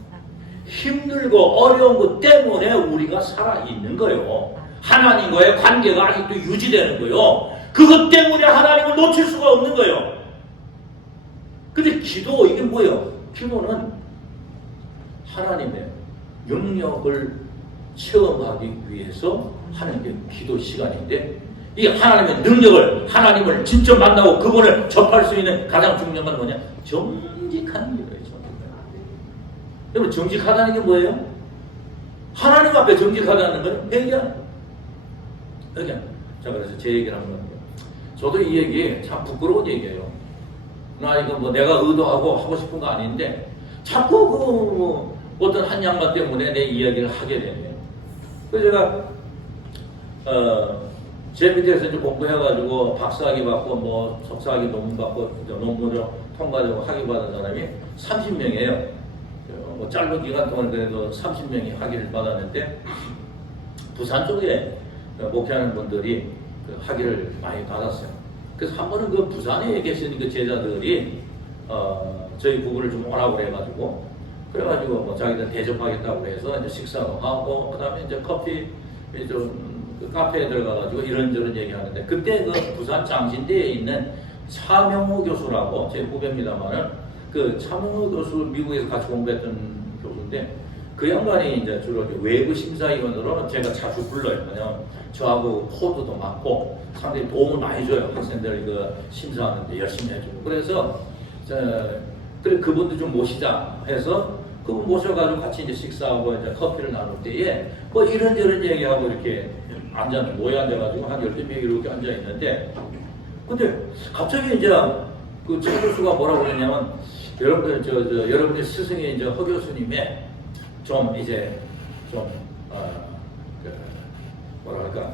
힘들고 어려운 것 때문에 우리가 살아있는 거예요. 하나님과의 관계가 아직도 유지되는 거예요. 그것 때문에 하나님을 놓칠 수가 없는 거예요. 근데 기도 이게 뭐예요? 기도는 하나님의 영역을 체험하기 위해서 하는 게 기도 시간인데 이 하나님의 능력을 하나님을 진짜 만나고 그분을 접할 수 있는 가장 중요한 건 뭐냐? 정직한 거예요. 여러분 정직하다는 게 뭐예요? 하나님 앞에 정직하다는 건 회개하는 거예요. 자 그래서 제 얘기를 한번 해볼게요. 저도 이 얘기 참 부끄러운 얘기예요. 나 이거 뭐 내가 의도하고 하고 싶은 거 아닌데 자꾸 어떤 한 양반 때문에 내 이야기를 하게 되네요. 그래서 제가 제 밑에서 이제 공부해가지고 박사학위 받고 뭐 석사학위 논문 받고 논문을 통과하고 학위 받은 사람이 30명이에요. 뭐 짧은 기간 동안 그래도 30명이 학위를 받았는데 부산 쪽에 목회하는 분들이 그 학위를 많이 받았어요. 그래서 한 번은 그 부산에 계신 그 제자들이 저희 부부를 좀 오라고 해가지고 그래가지고 뭐 자기들 대접하겠다고 해서 이제 식사도 하고 그다음에 이제 커피 그 카페에 들어가가지고 이런저런 얘기하는데 그때 그 부산 장신대에 있는 차명호 교수라고 제 후배입니다만은 그 차명호 교수 미국에서 같이 공부했던 교수인데 그 양반이 이제 주로 외부 심사위원으로 제가 자주 불러요. 왜냐면 저하고 코드도 맞고 상당히 도움을 많이 줘요. 학생들 그 심사하는데 열심히 해주고 그래서 그래 그분도 좀 모시자 해서 그분 모셔가지고 같이 이제 식사하고 이제 커피를 나눌 때에 뭐 이런저런 얘기하고 이렇게 모여 앉아가지고 한 12명이 이렇게 앉아 있는데 근데 갑자기 이제 그 최 교수가 뭐라고 그랬냐면 여러분들 여러분들 스승의 이제 허 교수님의 좀 이제 좀 뭐랄까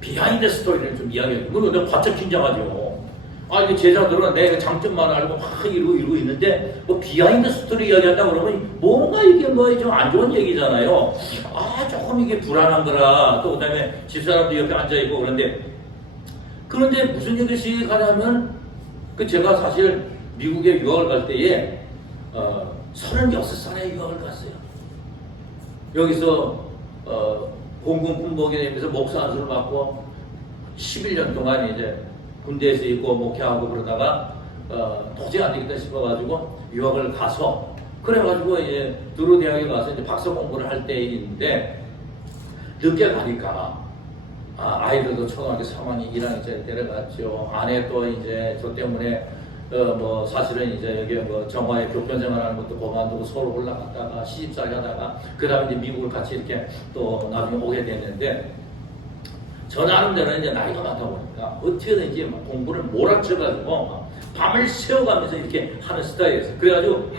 비하인드 스토리를 좀 이야기해. 그거 내가 바짝 긴장하죠. 이게 제자들은 내 장점만 알고 막 이러고 있는데 뭐 비하인드 스토리 이야기한다 그러면 뭔가 이게 뭐 좀 안 좋은 얘기잖아요. 조금 이게 불안한 거라. 또 그다음에 집사람도 옆에 앉아 있고 그런데 무슨 얘기를 시작하냐면 그 제가 사실 미국에 유학을 갈 때에 36살에 유학을 갔어요. 여기서 공군분복에 대해서 목사 안수를 받고 11년 동안 이제 군대에서 있고 목회하고 그러다가 도저히 안 되겠다 싶어가지고 유학을 가서 그래가지고 이제 두루 대학에 가서 이제 박사 공부를 할 때인데 늦게 가니까 아이들도 초등학교 3학년 1학년짜리 데려갔죠. 아내 또 이제 저 때문에 뭐 사실은 이제 여기 뭐 정화의 교편 생활하는 것도 그만두고 서울 올라갔다가 시집살이 하다가 그 다음에 이제 미국을 같이 이렇게 또 나중에 오게 됐는데 저 나름대로 이제 나이가 많다 보니까 어떻게든지 막 공부를 몰아쳐가지고 막 밤을 새워가면서 이렇게 하는 스타일이었어요. 그래가지고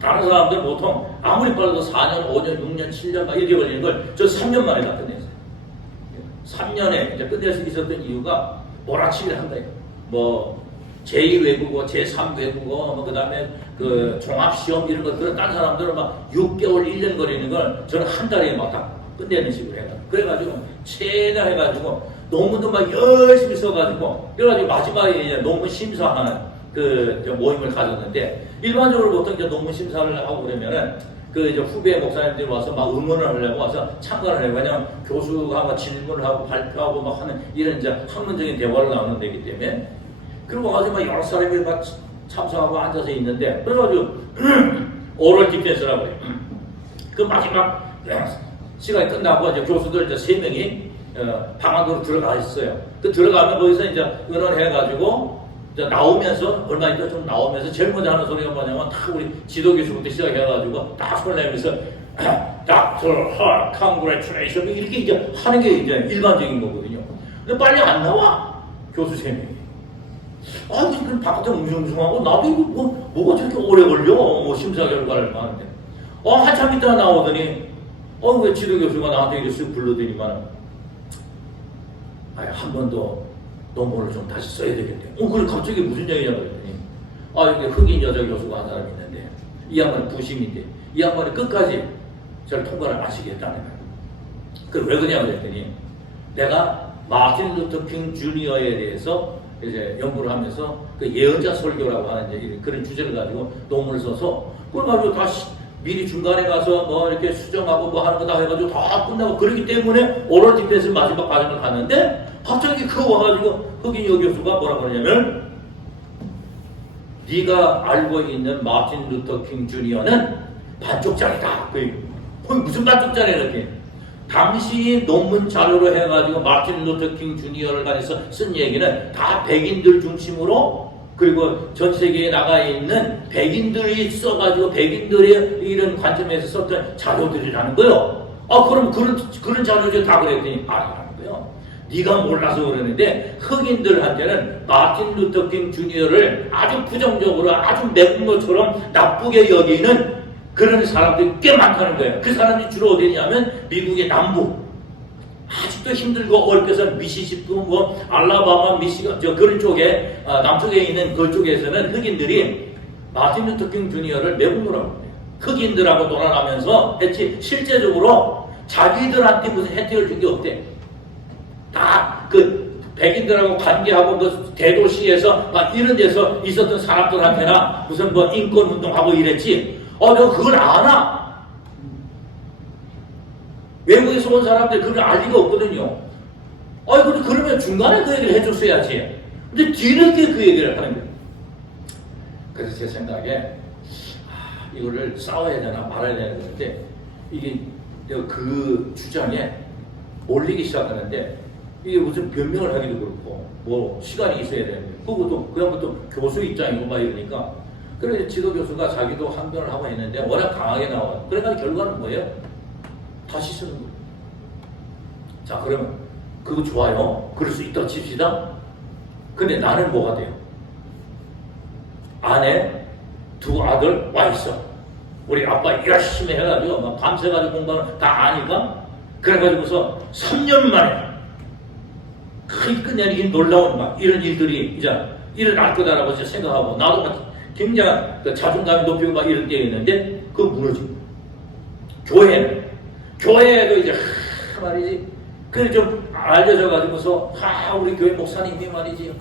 다른 사람들은 보통 아무리 빨라도 4년, 5년, 6년, 7년 막 이렇게 걸리는 걸 저 3년 만에 다 끝냈어요. 3년에 이제 끝낼 수 있었던 이유가 몰아치기를 한다요. 뭐 제2외국어, 제3외국어, 뭐 그다음에 그 종합시험 이런 것들은 딴 사람들은 막 6개월, 1년 걸리는 걸 저는 한 달에 막 다 끝내는 식으로 해가지고 그래가지고 최대한 해가지고 논문도 막 열심히 써가지고 그래가지고 마지막에 이제 논문 심사하는 그 모임을 가졌는데 일반적으로 보통 이제 논문 심사를 하고 그러면은 그 이제 후배 목사님들이 와서 막 응원을 하려고 와서 참관을 해요. 왜냐면 교수가 막 질문을 하고 발표하고 막 하는 이런 이제 학문적인 대화를 나누는 데이기 때문에 그리고 와서 막 여러 사람이 막 참석하고 앉아서 있는데 그래가지고 오럴 디펜스라고 해요. 그 마지막 시간이 끝나고 이제 교수들 이제 3명이 방 안으로 들어가 있어요. 그 들어가면 거기서 이제 의논해가지고 이제 나오면서 얼마 있다 좀 나오면서 제일 먼저 하는 소리가 뭐냐면 딱 우리 지도 교수부터 시작해가지고 딱 손을 내면서 Dr. Hart, congratulations 이렇게 이제 하는 게 이제 일반적인 거거든요. 근데 빨리 안 나와 교수 세 명이. 아, 그럼 바깥에 웅성웅성하고 나도 이거 뭐가 저렇게 오래 걸려? 뭐 심사 결과를 하는데. 한참 있다가 나오더니 왜 지도 교수가 나한테 이렇게 쓱 불러더니만 한 번 더 논문을 좀 다시 써야 되겠대. 그래 갑자기 무슨 얘기냐 그랬더니 이게 흑인 여자 교수가 한 사람이 있는데 이 양반이 부심인데 이 양반이 끝까지 저를 통과를 마시겠다는 거예요. 그걸 왜 그러냐 그랬더니 내가 마틴 루터 킹 주니어에 대해서 이제 연구를 하면서 그 예언자 설교라고 하는 이제 그런 주제를 가지고 논문을 써서 그걸 가지고 다시 미리 중간에 가서 뭐 이렇게 수정하고 뭐 하는 거 다 해가지고 다 끝나고 그러기 때문에 오럴 디펜스 마지막 과정을 갔는데 갑자기 그거 와가지고 흑인 여교수가 뭐라고 하냐면 네가 알고 있는 마틴 루터 킹 주니어는 반쪽짜리다. 무슨 반쪽짜리야 이렇게. 당시 논문 자료로 해가지고 마틴 루터 킹 주니어를 가지고 쓴 얘기는 다 백인들 중심으로 그리고 전 세계에 나가 있는 백인들이 써가지고 백인들의 이런 관점에서 썼던 자료들이라는 거요. 그럼 그런 자료들 다 그랬더니 아니라는 거요. 네가 몰라서 그러는데 흑인들한테는 마틴 루터 킹 주니어를 아주 부정적으로 아주 매운 것처럼 나쁘게 여기는 그런 사람들이 꽤 많다는 거예요. 그 사람들이 주로 어디냐면 미국의 남부. 아직도 힘들고 어렵게서 미시시피, 알라바마, 미시간, 그런 쪽에, 남쪽에 있는 그쪽에서는 흑인들이 마틴 루터 킹 주니어를 매국 노라고 해요. 흑인들하고 놀아나면서 했지, 실제적으로 자기들한테 무슨 혜택을 준 게 없대. 다 백인들하고 관계하고 대도시에서 막 이런 데서 있었던 사람들한테나 무슨 인권 운동하고 이랬지. 내가 그걸 아나? 외국에서 온 사람들 그걸 알 리가 없거든요. 그러면 중간에 그 얘기를 해줬어야지. 근데 뒤늦게 그 얘기를 하는 거예요. 그래서 제 생각에, 이거를 싸워야 되나 말아야 되나 그런데, 이게 그 주장에 올리기 시작하는데, 이게 무슨 변명을 하기도 그렇고, 시간이 있어야 되는데, 그것도 교수 입장이고 막 이러니까, 그래서 지도 교수가 자기도 항변을 하고 있는데, 워낙 강하게 나와요. 그래가지고 결과는 뭐예요? 다시 쓰는 거예요. 자, 그러면 그거 좋아요. 그럴 수 있다고 칩시다. 근데 나는 뭐가 돼요? 아내, 두 아들 와 있어. 우리 아빠 열심히 해가지고 막 밤새가지고 공부하는 다 아니까 그래가지고서 3년 만에 끝내는 이 놀라운 막 이런 일들이 이제 일어날 거다라고 생각하고 나도 막 굉장히 자존감이 높이고 막 이런 게 있는데 그거 무너지고 교회에도 이제 말이지 그래 좀 알려져 가지고서 우리 교회 목사님이 말이지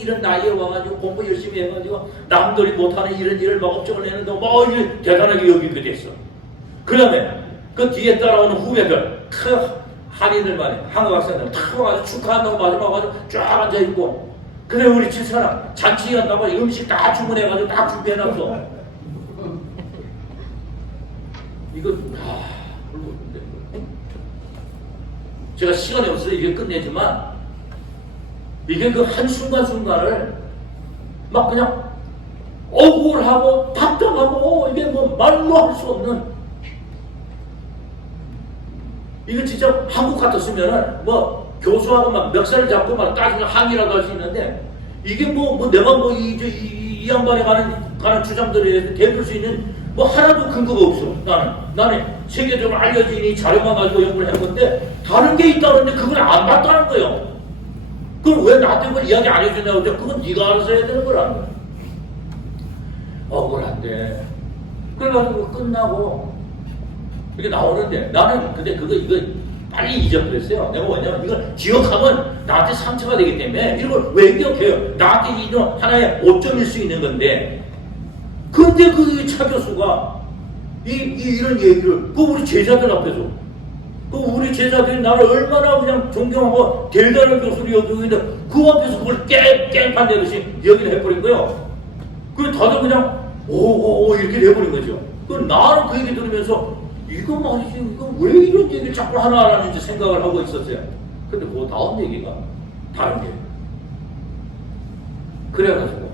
이런 나이에 와가지고 공부 열심히 해가지고 남들이 못하는 이런 일을 막 업적을 내는데 대단하게 여기게 됐어. 그 다음에 그 뒤에 따라오는 후배들 한인들만에 한국 학생들 탁 와가지고 축하한다고 마지막 와가지고 쫙 앉아있고 그래 우리 집사람 잔치 한다고 음식 다 주문해가지고 다 준비해놨어. 이거 제가 시간이 없어서 이게 끝내지만 이게 그 한순간순간을 막 그냥 억울하고 답답하고 이게 말로 할 수 없는 이거 진짜 한국 같았으면은 교수하고 막 멱살을 잡고 막 따지면 항의라도 할 수 있는데 이게 내가 이 양반에 가는 주장들에 대들 수 있는 하나도 근거가 없어. 나는 세계적으로 알려진 이 자료만 가지고 연구를 한 건데 다른 게 있다는데 그걸 안 봤다는 거예요. 그걸 왜 나한테 그걸 이야기 안 해주냐고 했더니 그건 네가 알아서 해야 되는 거라는 거야. 억울한데 그래가지고 끝나고 이게 나오는데 나는 근데 이거 빨리 잊어버렸어요. 내가 뭐냐면 이걸 기억하면 나한테 상처가 되기 때문에 이걸 왜 기억해요? 나한테 이런 하나의 오점일 수 있는 건데 근데 그 차 교수가 이런 얘기를 우리 제자들 앞에서 우리 제자들이 나를 얼마나 그냥 존경하고 대단한 교수를 여기고 있는데 그 앞에서 그걸 깽판 내듯이 얘기를 해버린 거예요. 그 다들 그냥 오 이렇게 돼버린 거죠. 나는 그 얘기 들으면서 이거 말이지 이거 왜 이런 얘기를 자꾸 하나 하는지 생각을 하고 있었어요. 근데 그 다음 얘기가 다른 게. 그래가지고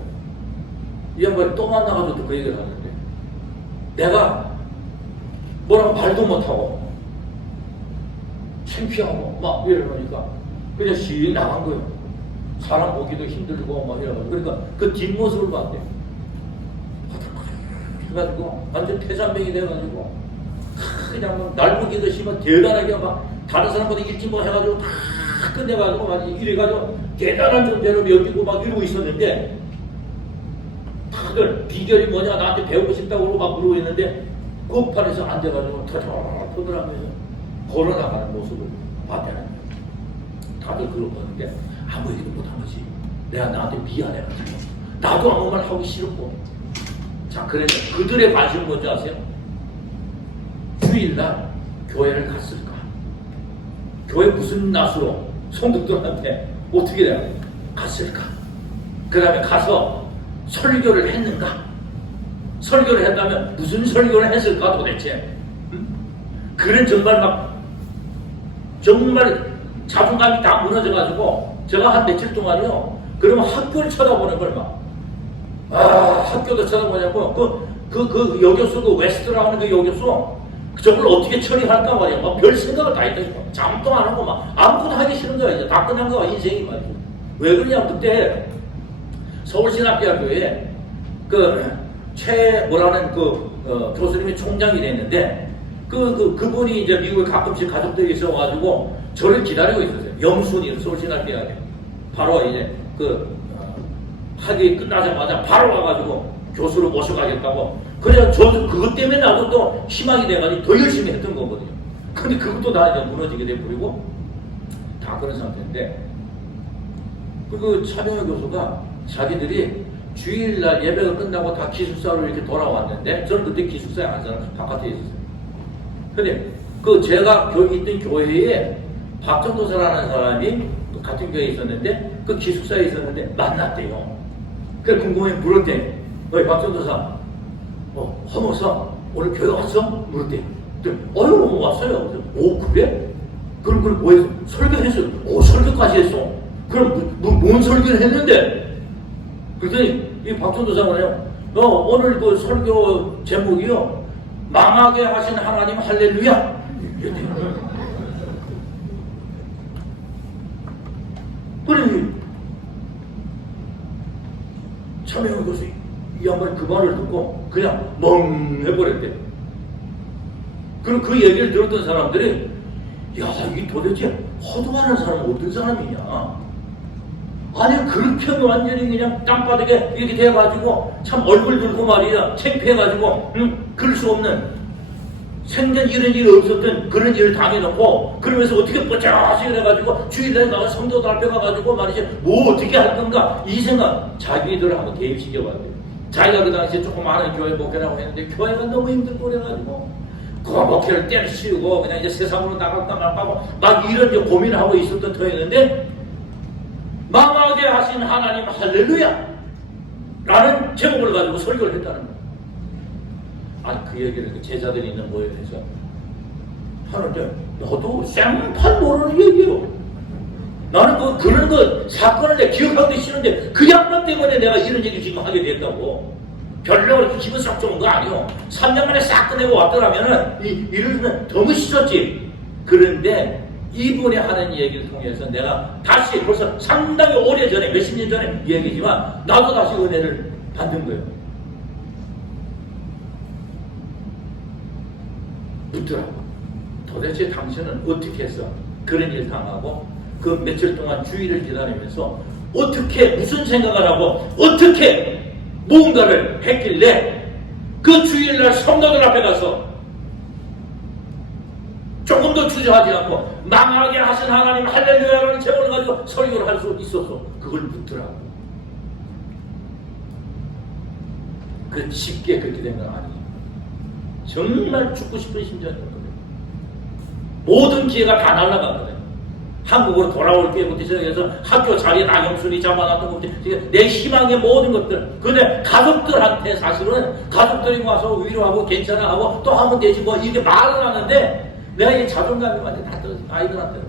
이 양반이 또 만나가지고 또 그 얘기를 하는데, 내가 뭐라고 말도 못하고 창피하고 막 이러니까 그냥 씩 나간 거예요. 사람 보기도 힘들고 막 이래가지고. 그러니까 그 뒷모습을 봤대. 해가지고 완전 폐잔병이 돼가지고 그냥 막 날보기듯이 막 대단하게 막 다른 사람보다 일찍 뭐 해가지고 다 끝내가지고 막 이래가지고 대단한 존재로 여기고 막 이러고 있었는데, 다들 비결이 뭐냐 나한테 배우고 싶다고 막 물어보고 있는데 그 판에서 안 돼가지고 터들하면서 걸어나가는 모습을 봤다는 거예요. 다들 그걸 보는데 아무 얘기도 못한 거지. 내가 나한테 미안해가지고 나도 아무 말 하기 싫었고. 자, 그런데 그들의 관심은 뭔지 아세요? 주일날 교회를 갔을까? 교회 무슨 낯으로 성도들한테 어떻게 내가 갔을까? 그 다음에 가서 설교를 했는가? 설교를 했다면 무슨 설교를 했을까 도대체? 응? 그는 정말 자존감이 다 무너져가지고 제가 한 며칠 동안요, 그러면 학교를 쳐다보는 걸 막, 학교도 쳐다보냐고, 그 여교수, 그 웨스트라고 하는 그 여교수, 저걸 어떻게 처리할까 말이야. 막 별 생각을 다 했다니까. 잠도 안 하고 막 아무것도 하기 싫은 거야. 이제 다 끝난 거야, 인생이 말이야. 왜 그러냐, 그때 서울신학대학교에 뭐라는 교수님이 총장이 됐는데, 그분이 이제 미국에 가끔씩 가족들이 있어가지고 저를 기다리고 있었어요. 영순이 서울신학대학에. 바로 이제 학위 끝나자마자 바로 와가지고 교수로 모셔가겠다고. 그래서 저도 그것 때문에 나도 또 희망이 돼가지고 더 열심히 했던 거거든요. 근데 그것도 다 이제 무너지게 돼버리고 다 그런 상태인데, 그 차명희 교수가 자기들이 주일날 예배가 끝나고 다 기숙사로 이렇게 돌아왔는데, 저는 그때 기숙사에 앉아서 바깥에 있었어요. 근데 제가 있던 교회에 박정도사라는 사람이 같은 교회에 있었는데, 그 기숙사에 있었는데 만났대요. 그래서 궁금해 물었대. 어이 박정도사, 허목사 오늘 교회 왔어? 물었대. 어휴 왔어요. 오 그래? 그럼 뭐 했어? 설교했어. 오 설교까지 했어. 그럼 뭔 설교를 했는데? 그랬더니 이 박정도사가 그래요. 오늘 그 설교 제목이요, 망하게 하신 하나님 할렐루야. 그래, 차명희 교수 이 양반이 그 말을 듣고 그냥 멍 해버렸대. 그리고 그 얘기를 들었던 사람들이, 야, 이게 도대체 허둥하는 사람은 어떤 사람이냐? 아니, 그렇게 완전히 그냥 땅바닥에 이렇게 돼가지고 참 얼굴 들고 말이야, 창피해가지고, 그럴 수 없는, 생전 이런 일이 없었던 그런 일을 당해놓고, 그러면서 어떻게 뽀짝씩 해가지고 주일날에 가서 성도들 앞에 가가지고 말이지, 뭐 어떻게 할 건가, 이 생각 자기들을 한번 대입시켜봤대요. 자기가 그 당시에 조그마한 교회 목회라고 했는데 교회가 너무 힘들고 그래가지고 그 목회를 때려치우고 그냥 이제 세상으로 나갈까 말까 하고 막 이런 이제 고민을 하고 있었던 터였는데, 망하게 하신 하나님 할렐루야 라는 제목을 가지고 설교를 했다는 거예요. 아니, 그 얘기를 그 제자들이 있는 모임에서 하는데, 너도 생판 모르는 얘기요. 나는 그런 사건을 내가 기억하기 싫은데 그 양반 때문에 내가 이런 얘기를 지금 하게 됐다고. 별로 그렇게 기분 싹 좋은 거 아니요. 3년 만에 싹 끝내고 왔더라면은 이러면 더 멋있었지. 그런데 이분이 하는 얘기를 통해서 내가 다시 벌써 상당히 오래전에, 몇십 년 전에 얘기지만 나도 다시 은혜를 받는 거예요. 묻더라고. 도대체 당신은 어떻게 해서 그런 일 당하고 그 며칠 동안 주의를 기다리면서 어떻게, 무슨 생각을 하고 어떻게 무언가를 했길래 그 주일날 성도들 앞에 가서 조금 더 주저하지 않고 망하게 하신 하나님 할렐루야라는 제목을 가지고 설교를 할 수 있었어. 그걸 묻더라고. 그 쉽게 그렇게 된 건 아니에요. 정말 죽고 싶은 심정이었거든요. 모든 기회가 다 날아갔거든요. 한국으로 돌아올 때부터 시작해서 학교 자리에 나영순이 잡아놨던 것부터 내 희망의 모든 것들. 근데 가족들한테 사실은 가족들이 와서 위로하고 괜찮아 하고 또 하면 되지 뭐 이렇게 말을 하는데 내가 이 자존감이 완전히 다 떨어져. 아이들한테는.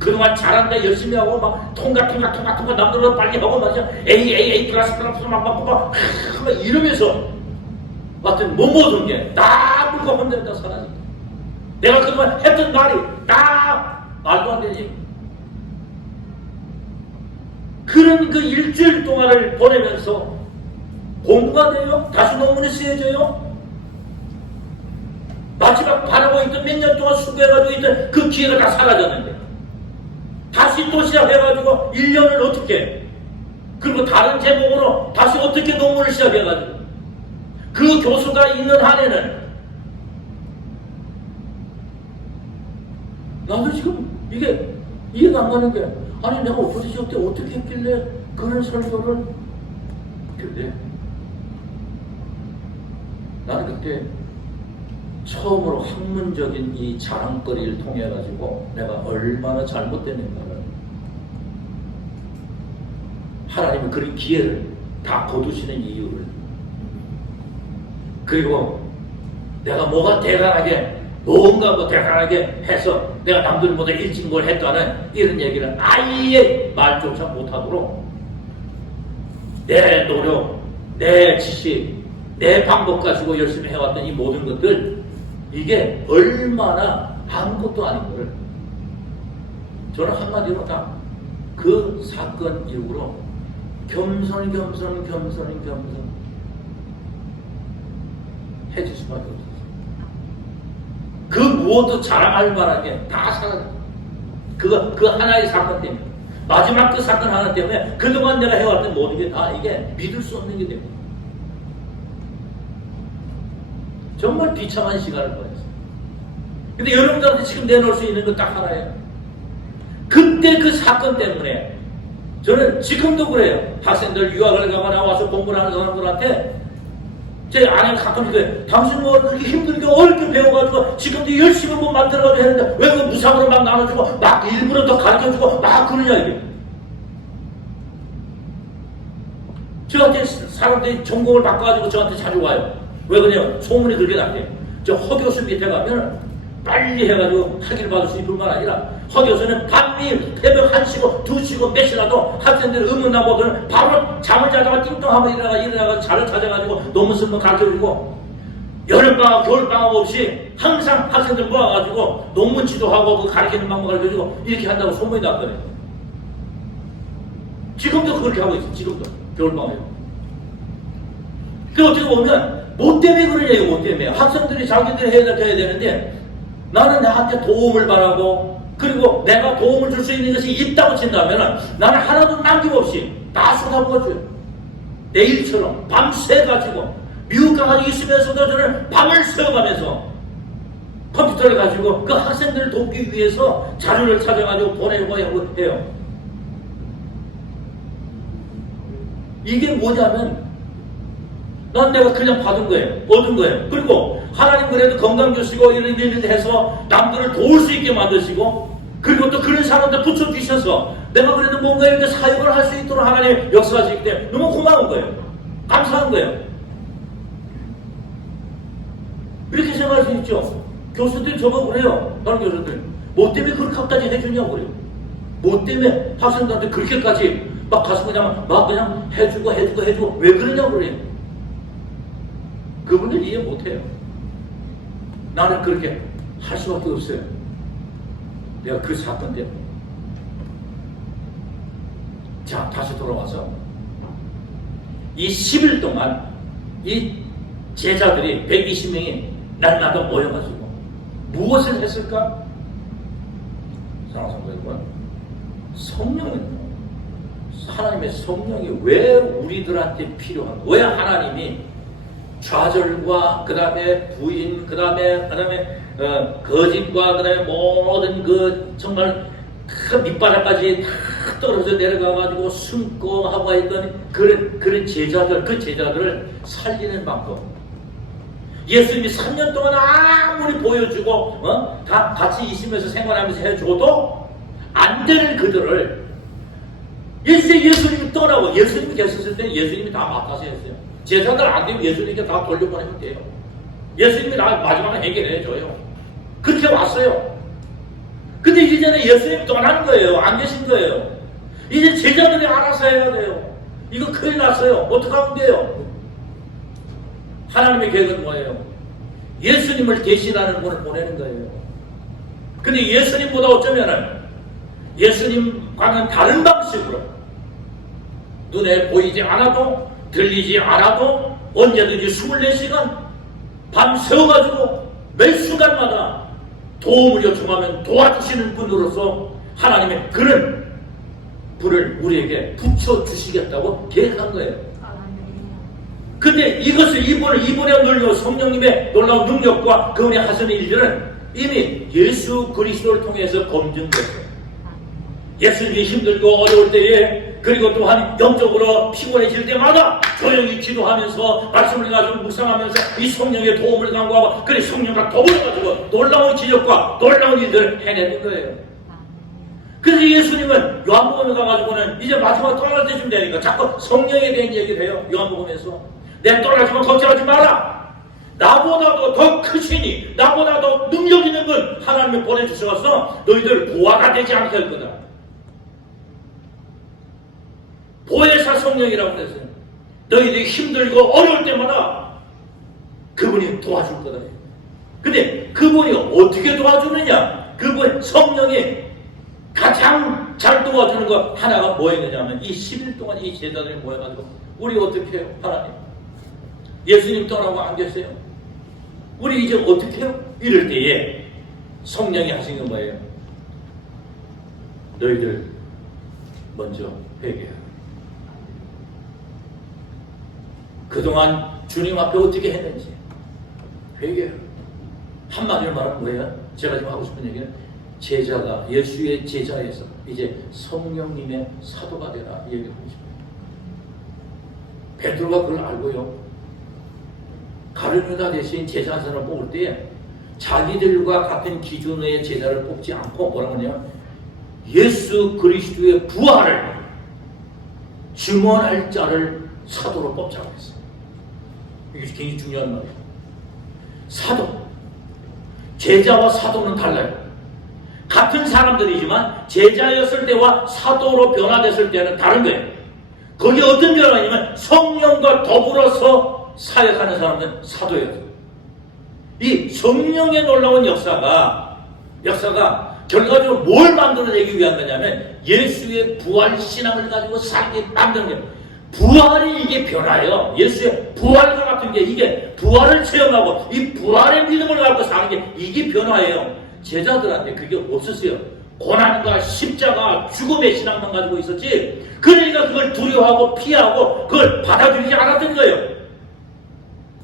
그동안 잘한다 열심히 하고 막 통과 남들보다 빨리 하고 맞아 A 플러스 막 이러면서 하여튼 못 모든 게 다 물고 혼내다 사라져. 내가 그동안 했던 말이 다 말도 안 되지. 그런 그 일주일 동안을 보내면서 공부가 돼요? 다시 논문이 쓰여져요? 마지막 바라고 있던 몇 년 동안 수고해가지고 있던 그 기회가 다 사라졌는데 다시 또 시작해가지고 1년을 어떻게 해? 그리고 다른 제목으로 다시 어떻게 논문을 시작해가지고 그 교수가 있는 한에는 나도 지금 이게 이해가 안 가는 게 아니 내가 도대체 그때 어떻게 했길래 그런 설교를. 근데 나는 그때 처음으로 학문적인 이 자랑거리를 통해 가지고 내가 얼마나 잘못됐는가를 하나님은 그런 기회를 다 거두시는 이유를, 그리고 내가 뭐가 대단하게 뭔가 뭐 대단하게 해서 내가 남들보다 일찍 뭘 했다는 이런 얘기를 아예 말조차 못하도록 내 노력, 내 지식, 내 방법 가지고 열심히 해왔던 이 모든 것들, 이게 얼마나 아무것도 아닌 거를 저는 한마디로 다 그 사건 이후로 겸손 해줄 수밖에 없었어요. 그 무엇도 자랑할 만한 게 다 사라져. 그 하나의 사건 때문에, 마지막 그 사건 하나 때문에 그동안 내가 해왔던 모든 게 다 이게 믿을 수 없는 게 됩니다. 정말 비참한 시간을 보냈어요. 근데 여러분들한테 지금 내놓을 수 있는 건 딱 하나예요. 그때 그 사건 때문에 저는 지금도 그래요. 학생들 유학을 가거나 나와서 공부를 하는 사람들한테 제 아내가 가끔씩 그래. 당신 뭐 그렇게 힘들게 어렵게 배워가지고 지금도 열심히 뭐 만들어가지고 했는데 왜 그 무상으로 막 나눠주고 막 일부러 더 가르쳐주고 막 그러냐 이게. 저한테 사람들이 전공을 바꿔가지고 저한테 자주 와요. 왜 그러냐? 소문이 그렇게 났대요. 저 허 교수 밑에 가면 빨리 해가지고 학위를 받을 수 있을 뿐만 아니라 허 교수는 밤이 새벽 1시고 2시고 몇 시라도 학생들 의문 나고들은 바로 잠을 자다가 띵동하면 일어나가지고 자를 찾아가지고 논문 쓰면 가르쳐주고 여름방학 겨울방학 없이 항상 학생들 모아가지고 논문 지도하고 그 가르치는 방법 가르쳐주고 이렇게 한다고 소문이 났거든요. 지금도 그렇게 하고 있어요. 지금도 겨울방학에. 그 어떻게 보면 뭐 때문에 그러냐, 뭐 때문에. 학생들이 자기들이 해야 되는데 나는 나한테 도움을 바라고 그리고 내가 도움을 줄 수 있는 것이 있다고 친다면 나는 하나도 남김없이 다 쏟아부어줘요. 내일처럼 밤새가지고 미국 가가지고 있으면서도 저는 밤을 새워가면서 컴퓨터를 가지고 그 학생들을 돕기 위해서 자료를 찾아가지고 보내고 해요. 이게 뭐냐면 난 내가 그냥 받은 거예요. 얻은 거예요. 그리고 하나님 그래도 건강 주시고 이런 일을 해서 남들을 도울 수 있게 만드시고 그리고 또 그런 사람들 붙여주셔서 내가 그래도 뭔가 이렇게 사역을 할 수 있도록 하나님 역사하시기 때문에 너무 고마운 거예요. 감사한 거예요. 이렇게 생각할 수 있죠. 교수들이 저보고 그래요. 다른 교수들. 뭐 때문에 그렇게까지 해주냐고 그래요. 뭐 때문에 학생들한테 그렇게까지 막 가서 막 그냥 해주고 왜 그러냐고 그래요. 그분들 이해 못해요. 나는 그렇게 할 수밖에 없어요. 내가 그 사건 때문에. 자, 다시 돌아와서 이 10일 동안 이 제자들이 120명이 날마다 모여가지고 무엇을 했을까? 사랑하는 성도 여러분, 성령은 하나님의 성령이 왜 우리들한테 필요한가? 왜 하나님이 좌절과 그 다음에 부인, 그 다음에 거짓과 그 다음에 모든 그 정말 그 밑바닥까지 다 떨어져 내려가가지고 숨고 하고 있던 그런 제자들, 그 제자들을 살리는 방법. 예수님이 3년 동안 아무리 보여주고 다 같이 있으면서 생활하면서 해줘도 안 되는 그들을 이제 예수님이 떠나고 예수님이 계셨을 때 예수님이 다 맡아서 했어요. 제자들 안 되면 예수님께 다 돌려보내면 돼요. 예수님이 다 마지막에 해결해줘요. 그렇게 왔어요. 근데 이제는 예수님 떠난 거예요. 안 계신 거예요. 이제 제자들이 알아서 해야 돼요. 이거 큰일 났어요. 어떡하면 돼요? 하나님의 계획은 뭐예요? 예수님을 대신하는 분을 보내는 거예요. 근데 예수님보다 어쩌면은 예수님과는 다른 방식으로 눈에 보이지 않아도 들리지 않아도 언제든지 24시간 밤 새워가지고 매 순간마다 도움을 요청하면 도와주시는 분으로서 하나님의 그런 불을 우리에게 붙여주시겠다고 계획한 거예요. 근데 이것을 이분의 놀라운 성령님의 놀라운 능력과 그분이 하시는 일들은 이미 예수 그리스도를 통해서 검증됐어요. 예수님이 힘들고 어려울 때에 그리고 또한 영적으로 피곤해질 때마다 조용히 기도하면서 말씀을 가지고 묵상하면서 이 성령의 도움을 간구하고 그래 성령과 더불어가지고 놀라운 기적과 놀라운 일들을 해내는 거예요. 그래서 예수님은 요한복음에 가가지고는 이제 마지막 떠날 때쯤 되니까 자꾸 성령에 대한 얘기를 해요. 요한복음에서 내 떠나지만 걱정하지 마라. 나보다도 더 크시니 나보다 더 능력 있는 분 하나님이 보내주셔서 너희들 보화가 되지 않게 할 거다. 보혜사 성령이라고 그랬어요. 너희들이 힘들고 어려울 때마다 그분이 도와줄 거다. 근데 그분이 어떻게 도와주느냐? 그분 성령이 가장 잘 도와주는 것 하나가 뭐였느냐면 이 10일 동안 이 제자들이 모여가지고 우리 어떻게 해요? 하나님 예수님 떠나고 안 계세요? 우리 이제 어떻게 해요? 이럴 때에 성령이 하신 건 뭐예요? 너희들 먼저 회개하라. 그동안 주님 앞에 어떻게 했는지 회개하라. 한마디로 말하면 뭐예요? 제가 지금 하고 싶은 얘기는 제자가 예수의 제자에서 이제 성령님의 사도가 되라 이 얘기를 하고 싶어요. 베드로가 그걸 알고요. 가룟유다 대신 제자 한 사람을 뽑을 때 자기들과 같은 기준의 제자를 뽑지 않고 뭐라고 하냐면 예수 그리스도의 부활을 증언할 자를 사도로 뽑자고 했어요. 이게 굉장히 중요한 말이에요. 사도, 제자와 사도는 달라요. 같은 사람들이지만 제자였을 때와 사도로 변화됐을 때는 다른 거예요. 거기에 어떤 변화냐면 성령과 더불어서 사역하는 사람은 사도예요. 이 성령의 놀라운 역사가 결과적으로 뭘 만들어내기 위한 거냐면 예수의 부활 신앙을 가지고 살게 만드는 거예요. 부활이 이게 변화예요. 예수의 부활과 같은 게 이게 부활을 체험하고 이 부활의 믿음을 갖고 사는 게 이게 변화예요. 제자들한테 그게 없었어요. 고난과 십자가 죽음의 신앙만 가지고 있었지. 그러니까 그걸 두려워하고 피하고 그걸 받아들이지 않았던 거예요.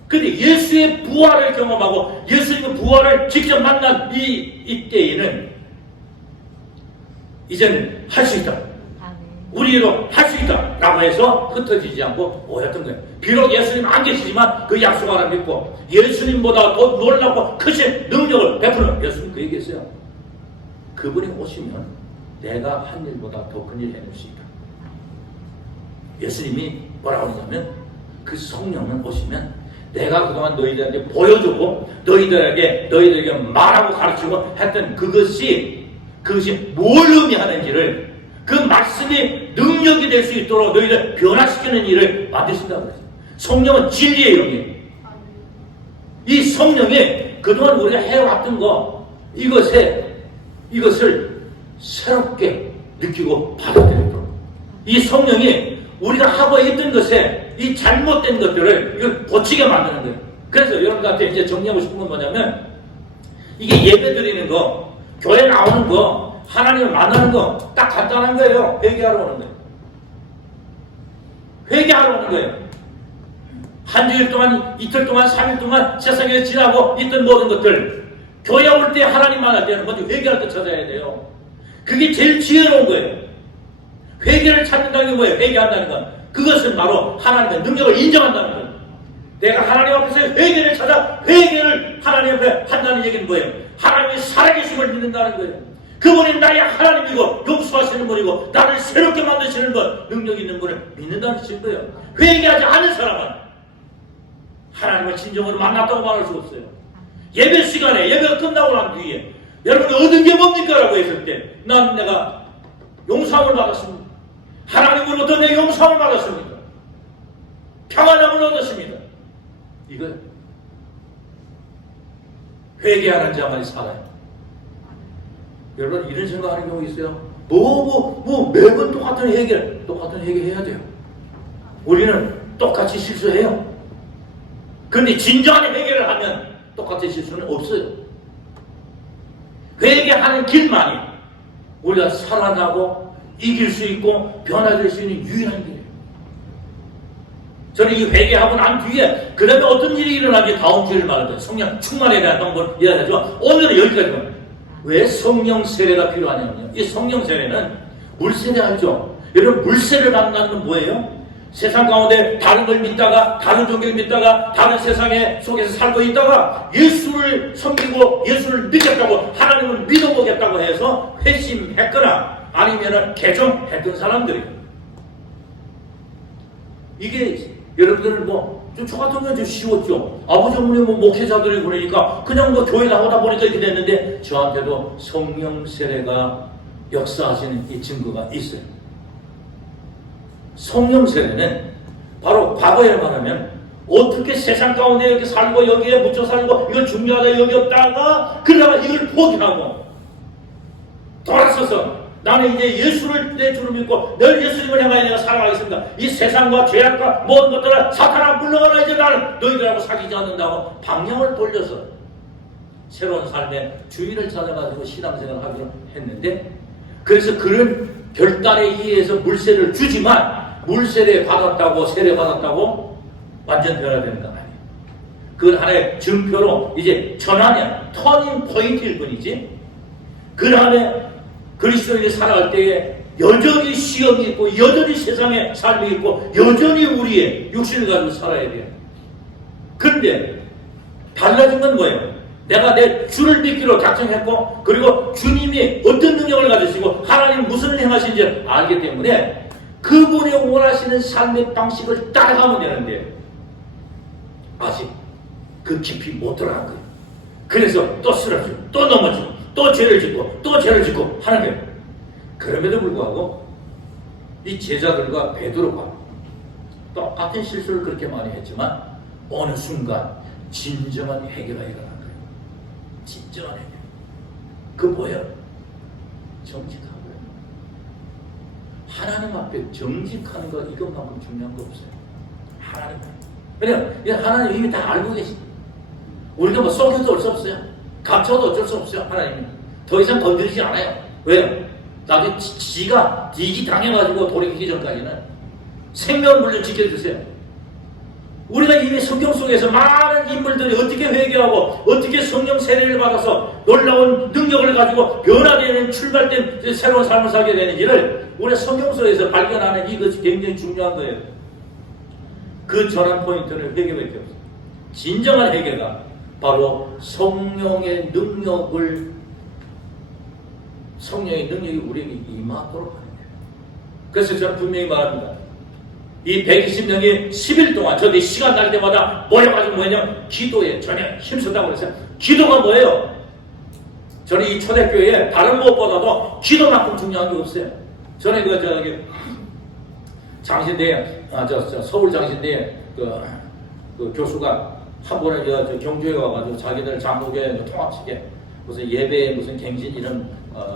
근데 예수의 부활을 경험하고 예수님의 부활을 직접 만난 이때에는 이제는 할 수 있다. 우리로 할 수 있다 라고 해서 흩어지지 않고 모였던 거예요. 비록 예수님 안 계시지만 그 약속 하나 믿고 예수님보다 더 놀랍고 크신 능력을 베푸는 예수님 그 얘기했어요. 그분이 오시면 내가 한 일보다 더 큰 일 해낼 수 있다. 예수님이 뭐라고 하냐면 그 성령은 오시면 내가 그동안 너희들한테 보여주고 너희들에게 말하고 가르치고 했던 그것이 뭘 의미하는지를 그 말씀이 능력이 될 수 있도록 너희를 변화시키는 일을 만드신다고 그랬어요. 성령은 진리의 이름이에요. 이 성령이 그동안 우리가 해왔던 거 이것을 새롭게 느끼고 받아들이도록 이 성령이 우리가 하고 있던 것에 이 잘못된 것들을 이걸 고치게 만드는 거예요. 그래서 여러분들한테 이제 정리하고 싶은 건 뭐냐면 이게 예배 드리는 거, 교회 나오는 거, 하나님을 만나는 거 딱 간단한 거예요. 회개하러 오는 거예요. 회개하러 오는 거예요. 한 주일 동안, 이틀 동안, 3일 동안 세상에 지나고 있던 모든 것들 교회 올 때 하나님 만날 때는 먼저 회개할 때 찾아야 돼요. 그게 제일 지혜로운 거예요. 회개를 찾는다는 게 뭐예요? 회개한다는 건 그것은 바로 하나님의 능력을 인정한다는 거예요. 내가 하나님 앞에서 회개를 찾아 회개를 하나님 앞에 한다는 얘기는 뭐예요? 하나님이 살아계심을 믿는다는 거예요. 그분이 나의 하나님이고 용서하시는 분이고 나를 새롭게 만드시는 분, 능력 있는 분을 믿는다는 뜻인 거예요. 회개하지 않은 사람은 하나님을 진정으로 만났다고 말할 수 없어요. 예배 시간에 예배가 끝나고 난 뒤에 여러분 얻은 게 뭡니까? 라고 했을 때 난 내가 용서함을 받았습니다. 하나님으로부터 내 용서함을 받았습니다. 평안함을 얻었습니다. 이거 회개하는 자만이 살아요. 여러분 이런 생각하는 경우 있어요. 매번 똑같은 회개해야 돼요. 우리는 똑같이 실수해요. 그런데 진정한 회개를 하면 똑같은 실수는 없어요. 회개하는 길만이 우리가 살아나고 이길 수 있고 변화될 수 있는 유일한 길이에요. 저는 이 회개하고 난 뒤에 그 다음에 어떤 일이 일어나는지 다음 주에 말할 때 성령 충만에 대한 방법을 이야기하지만 오늘은 여기까지만. 왜 성령 세례가 필요하냐면요. 이 성령 세례는 물세례 알죠? 여러분 물세례를 받는 건 뭐예요? 세상 가운데 다른 걸 믿다가 다른 종교를 믿다가 다른 세상에 속에서 살고 있다가 예수를 섬기고 예수를 믿겠다고 하나님을 믿어보겠다고 해서 회심했거나 아니면은 개종했던 사람들이 이게 여러분들은 저 같은 경우는 좀 쉬웠죠. 아버지 어머니 목회자들이 그러니까 그냥 교회 나오다 보니까 이렇게 됐는데 저한테도 성령 세례가 역사하시는 이 증거가 있어요. 성령 세례는 바로 과거에 말하면 어떻게 세상 가운데 이렇게 살고 여기에 묻혀 살고 이걸 중요하다 여겼다가 그러다가 이걸 포기하고 돌아서서 나는 이제 예수를 내 주를 믿고 늘 예수님을 향하여 내가 살아가겠습니다. 이 세상과 죄악과 모든 것들을 사탄아 물러가라 이제 나는 너희들하고 사귀지 않는다고 방향을 돌려서 새로운 삶의 주의를 찾아가지고 신앙생활을 하기로 했는데 그래서 그런 결단에 의해서 물세를 주지만 물세례 받았다고 세례 받았다고 완전 변화되는 건 아니에요. 그건 하나의 증표로 이제 전환이야. 터닝 포인트일 뿐이지. 그 다음에 그리스도인이 살아갈 때에 여전히 시험이 있고 여전히 세상에 삶이 있고 여전히 우리의 육신을 가지고 살아야 돼요. 그런데 달라진 건 뭐예요? 내가 내 주를 믿기로 작정했고 그리고 주님이 어떤 능력을 가지시고 하나님 무슨 일 행하시는지 알기 때문에 그분이 원하시는 삶의 방식을 따라가면 되는데 아직 그 깊이 못 들어간 거예요. 그래서 또 쓰러지고 또 넘어지고 또 죄를 짓고 또 죄를 짓고 하는 거예요. 그럼에도 불구하고 이 제자들과 베드로가 똑같은 실수를 그렇게 많이 했지만 어느 순간 진정한 회개가 일어난 거예요. 진정한 회개. 그 뭐예요? 정직한 거예요. 하나님 앞에 정직하는 거 이것만큼 중요한 거 없어요. 하나님 앞에. 그래요. 하나님 이미 다 알고 계십니다. 우리가 속여도 어쩔 수 없어요. 감춰도 어쩔 수 없어요. 하나님은 더 이상 건드리지 않아요. 왜요? 나도 지가 뒤기 당해가지고 돌이키기 전까지는 생명을 물론 지켜주세요. 우리가 이미 성경 속에서 많은 인물들이 어떻게 회개하고 어떻게 성령 세례를 받아서 놀라운 능력을 가지고 변화되는 출발된 새로운 삶을 살게 되는지를 우리가 성경 속에서 발견하는 이것이 굉장히 중요한 거예요. 그 전환 포인트는 회개밖에 없어요. 진정한 회개가 바로 성령의 능력이 우리에게 임하도록 하는 거예요. 그래서 저는 분명히 말합니다. 이 120명이 10일 동안 저들이 시간 날 때마다 모여가지고 뭐냐면 기도에 전혀 힘쓴다고 그랬어요. 기도가 뭐예요? 저는 이 초대교회에 다른 무엇보다도 기도만큼 중요한 게 없어요. 저는 장신대에 서울 장신대에 그 교수가 한 번에 경주에 와가지고 자기들 장로교회 통합식에 무슨 예배 무슨 갱신 이런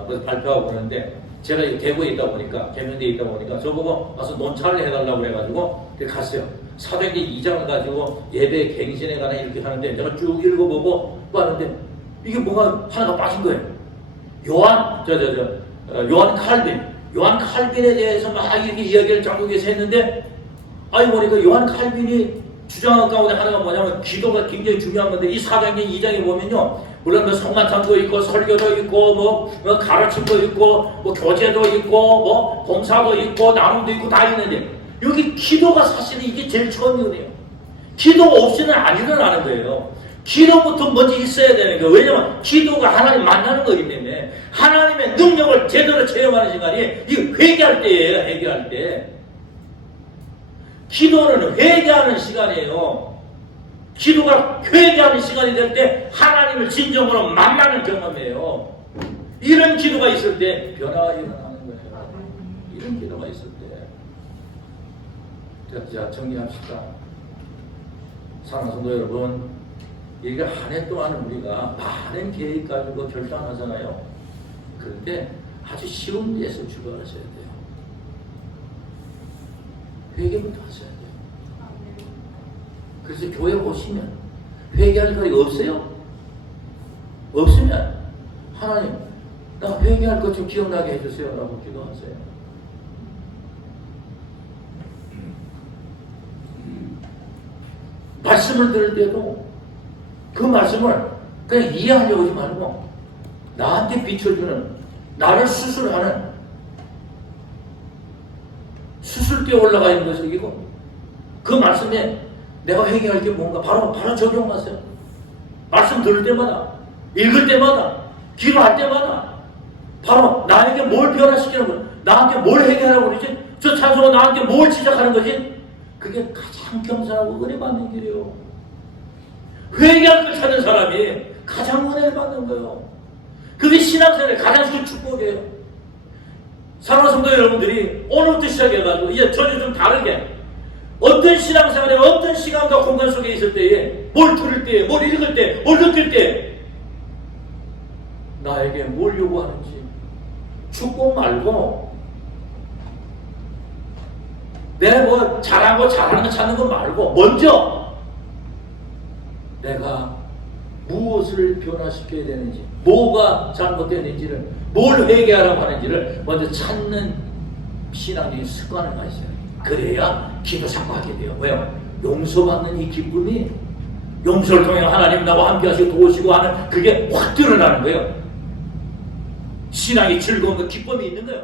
그래서 발표하고 그러는데 제가 대구에 있다 보니까 계명대에 있다 보니까 저보고 와서 논차를 해달라고 그래가지고 갔어요. 사도행전 2장을 가지고 예배 갱신에 관한 이렇게 하는데 제가 쭉 읽어보고 또 하는데 이게 뭐가 하나가 빠진 거예요. 요한 칼빈에 대해서 막 이렇게 이야기를 장로교에서 했는데 보니까 요한 칼빈이 주장한 가운데 하나가 뭐냐면 기도가 굉장히 중요한 건데 이 사도행전 2장에 보면요. 물론 성만찬도 있고 설교도 있고 가르침도 있고 교제도 있고 봉사도 있고 나눔도 있고 다 있는데 여기 기도가 사실은 이게 제일 처음이거든요. 기도 없이는 안 일어나는 거예요. 기도부터 먼저 있어야 되는 거예요. 왜냐면 기도가 하나님 만나는 거기 때문에 하나님의 능력을 제대로 체험하는 시간이 이 회개할 때예요. 회개할 때. 기도는 회개하는 시간이에요. 기도가 회개하는 시간이 될 때 하나님을 진정으로 만나는 경험이에요. 이런 기도가 있을 때 변화가 일어나는 거예요. 이런 기도가 있을 때. 자, 정리합시다. 사랑하는 성도 여러분, 이게 한 해 동안 우리가 많은 계획 가지고 결단하잖아요. 그런데 아주 쉬운 데서 출발하셔야 돼요. 회개부터 하셔야 돼요. 그래서 교회 오시면 회개할 거리 없어요? 없으면 하나님, 나 회개할 것 좀 기억나게 해주세요 라고 기도하세요. 말씀을 들을 때도 그 말씀을 그냥 이해하려고 하지 말고 나한테 비춰주는, 나를 수술하는, 수술대에 올라가 있는 것이고, 그 말씀에 내가 회개할 게 뭔가 바로 적용하세요. 말씀 들을 때마다, 읽을 때마다, 기도할 때마다 바로 나에게 뭘 변화시키는 거야. 나한테 뭘 회개하라고 그러지? 저 찬송은 나한테 뭘 지적하는 거지? 그게 가장 겸손하고 은혜 받는 길이에요. 회개할 걸 찾는 사람이 가장 은혜를 받는 거예요. 그게 신앙생활의 가장 큰 축복이에요. 사랑하는 성도 여러분들이 오늘부터 시작해가지고 이제 전혀 좀 다르게 어떤 신앙생활에 어떤 시간과 공간 속에 있을 때에 뭘 들을 때, 뭘 읽을 때, 뭘 느낄 때 나에게 뭘 요구하는지 축복 말고 내가 뭐 잘하고 잘하는 거 찾는 거 말고 먼저 내가 무엇을 변화시켜야 되는지, 뭐가 잘못되는지를, 뭘 회개하라고 하는지를 먼저 찾는 신앙적인 습관을 가지셔야 돼요. 그래야 기도 자꾸 하게 돼요. 왜요? 용서받는 이 기쁨이 용서를 통해 하나님 나와 함께 하시고 도우시고 하는 그게 확 드러나는 거예요. 신앙의 즐거움과 기쁨이 있는 거예요.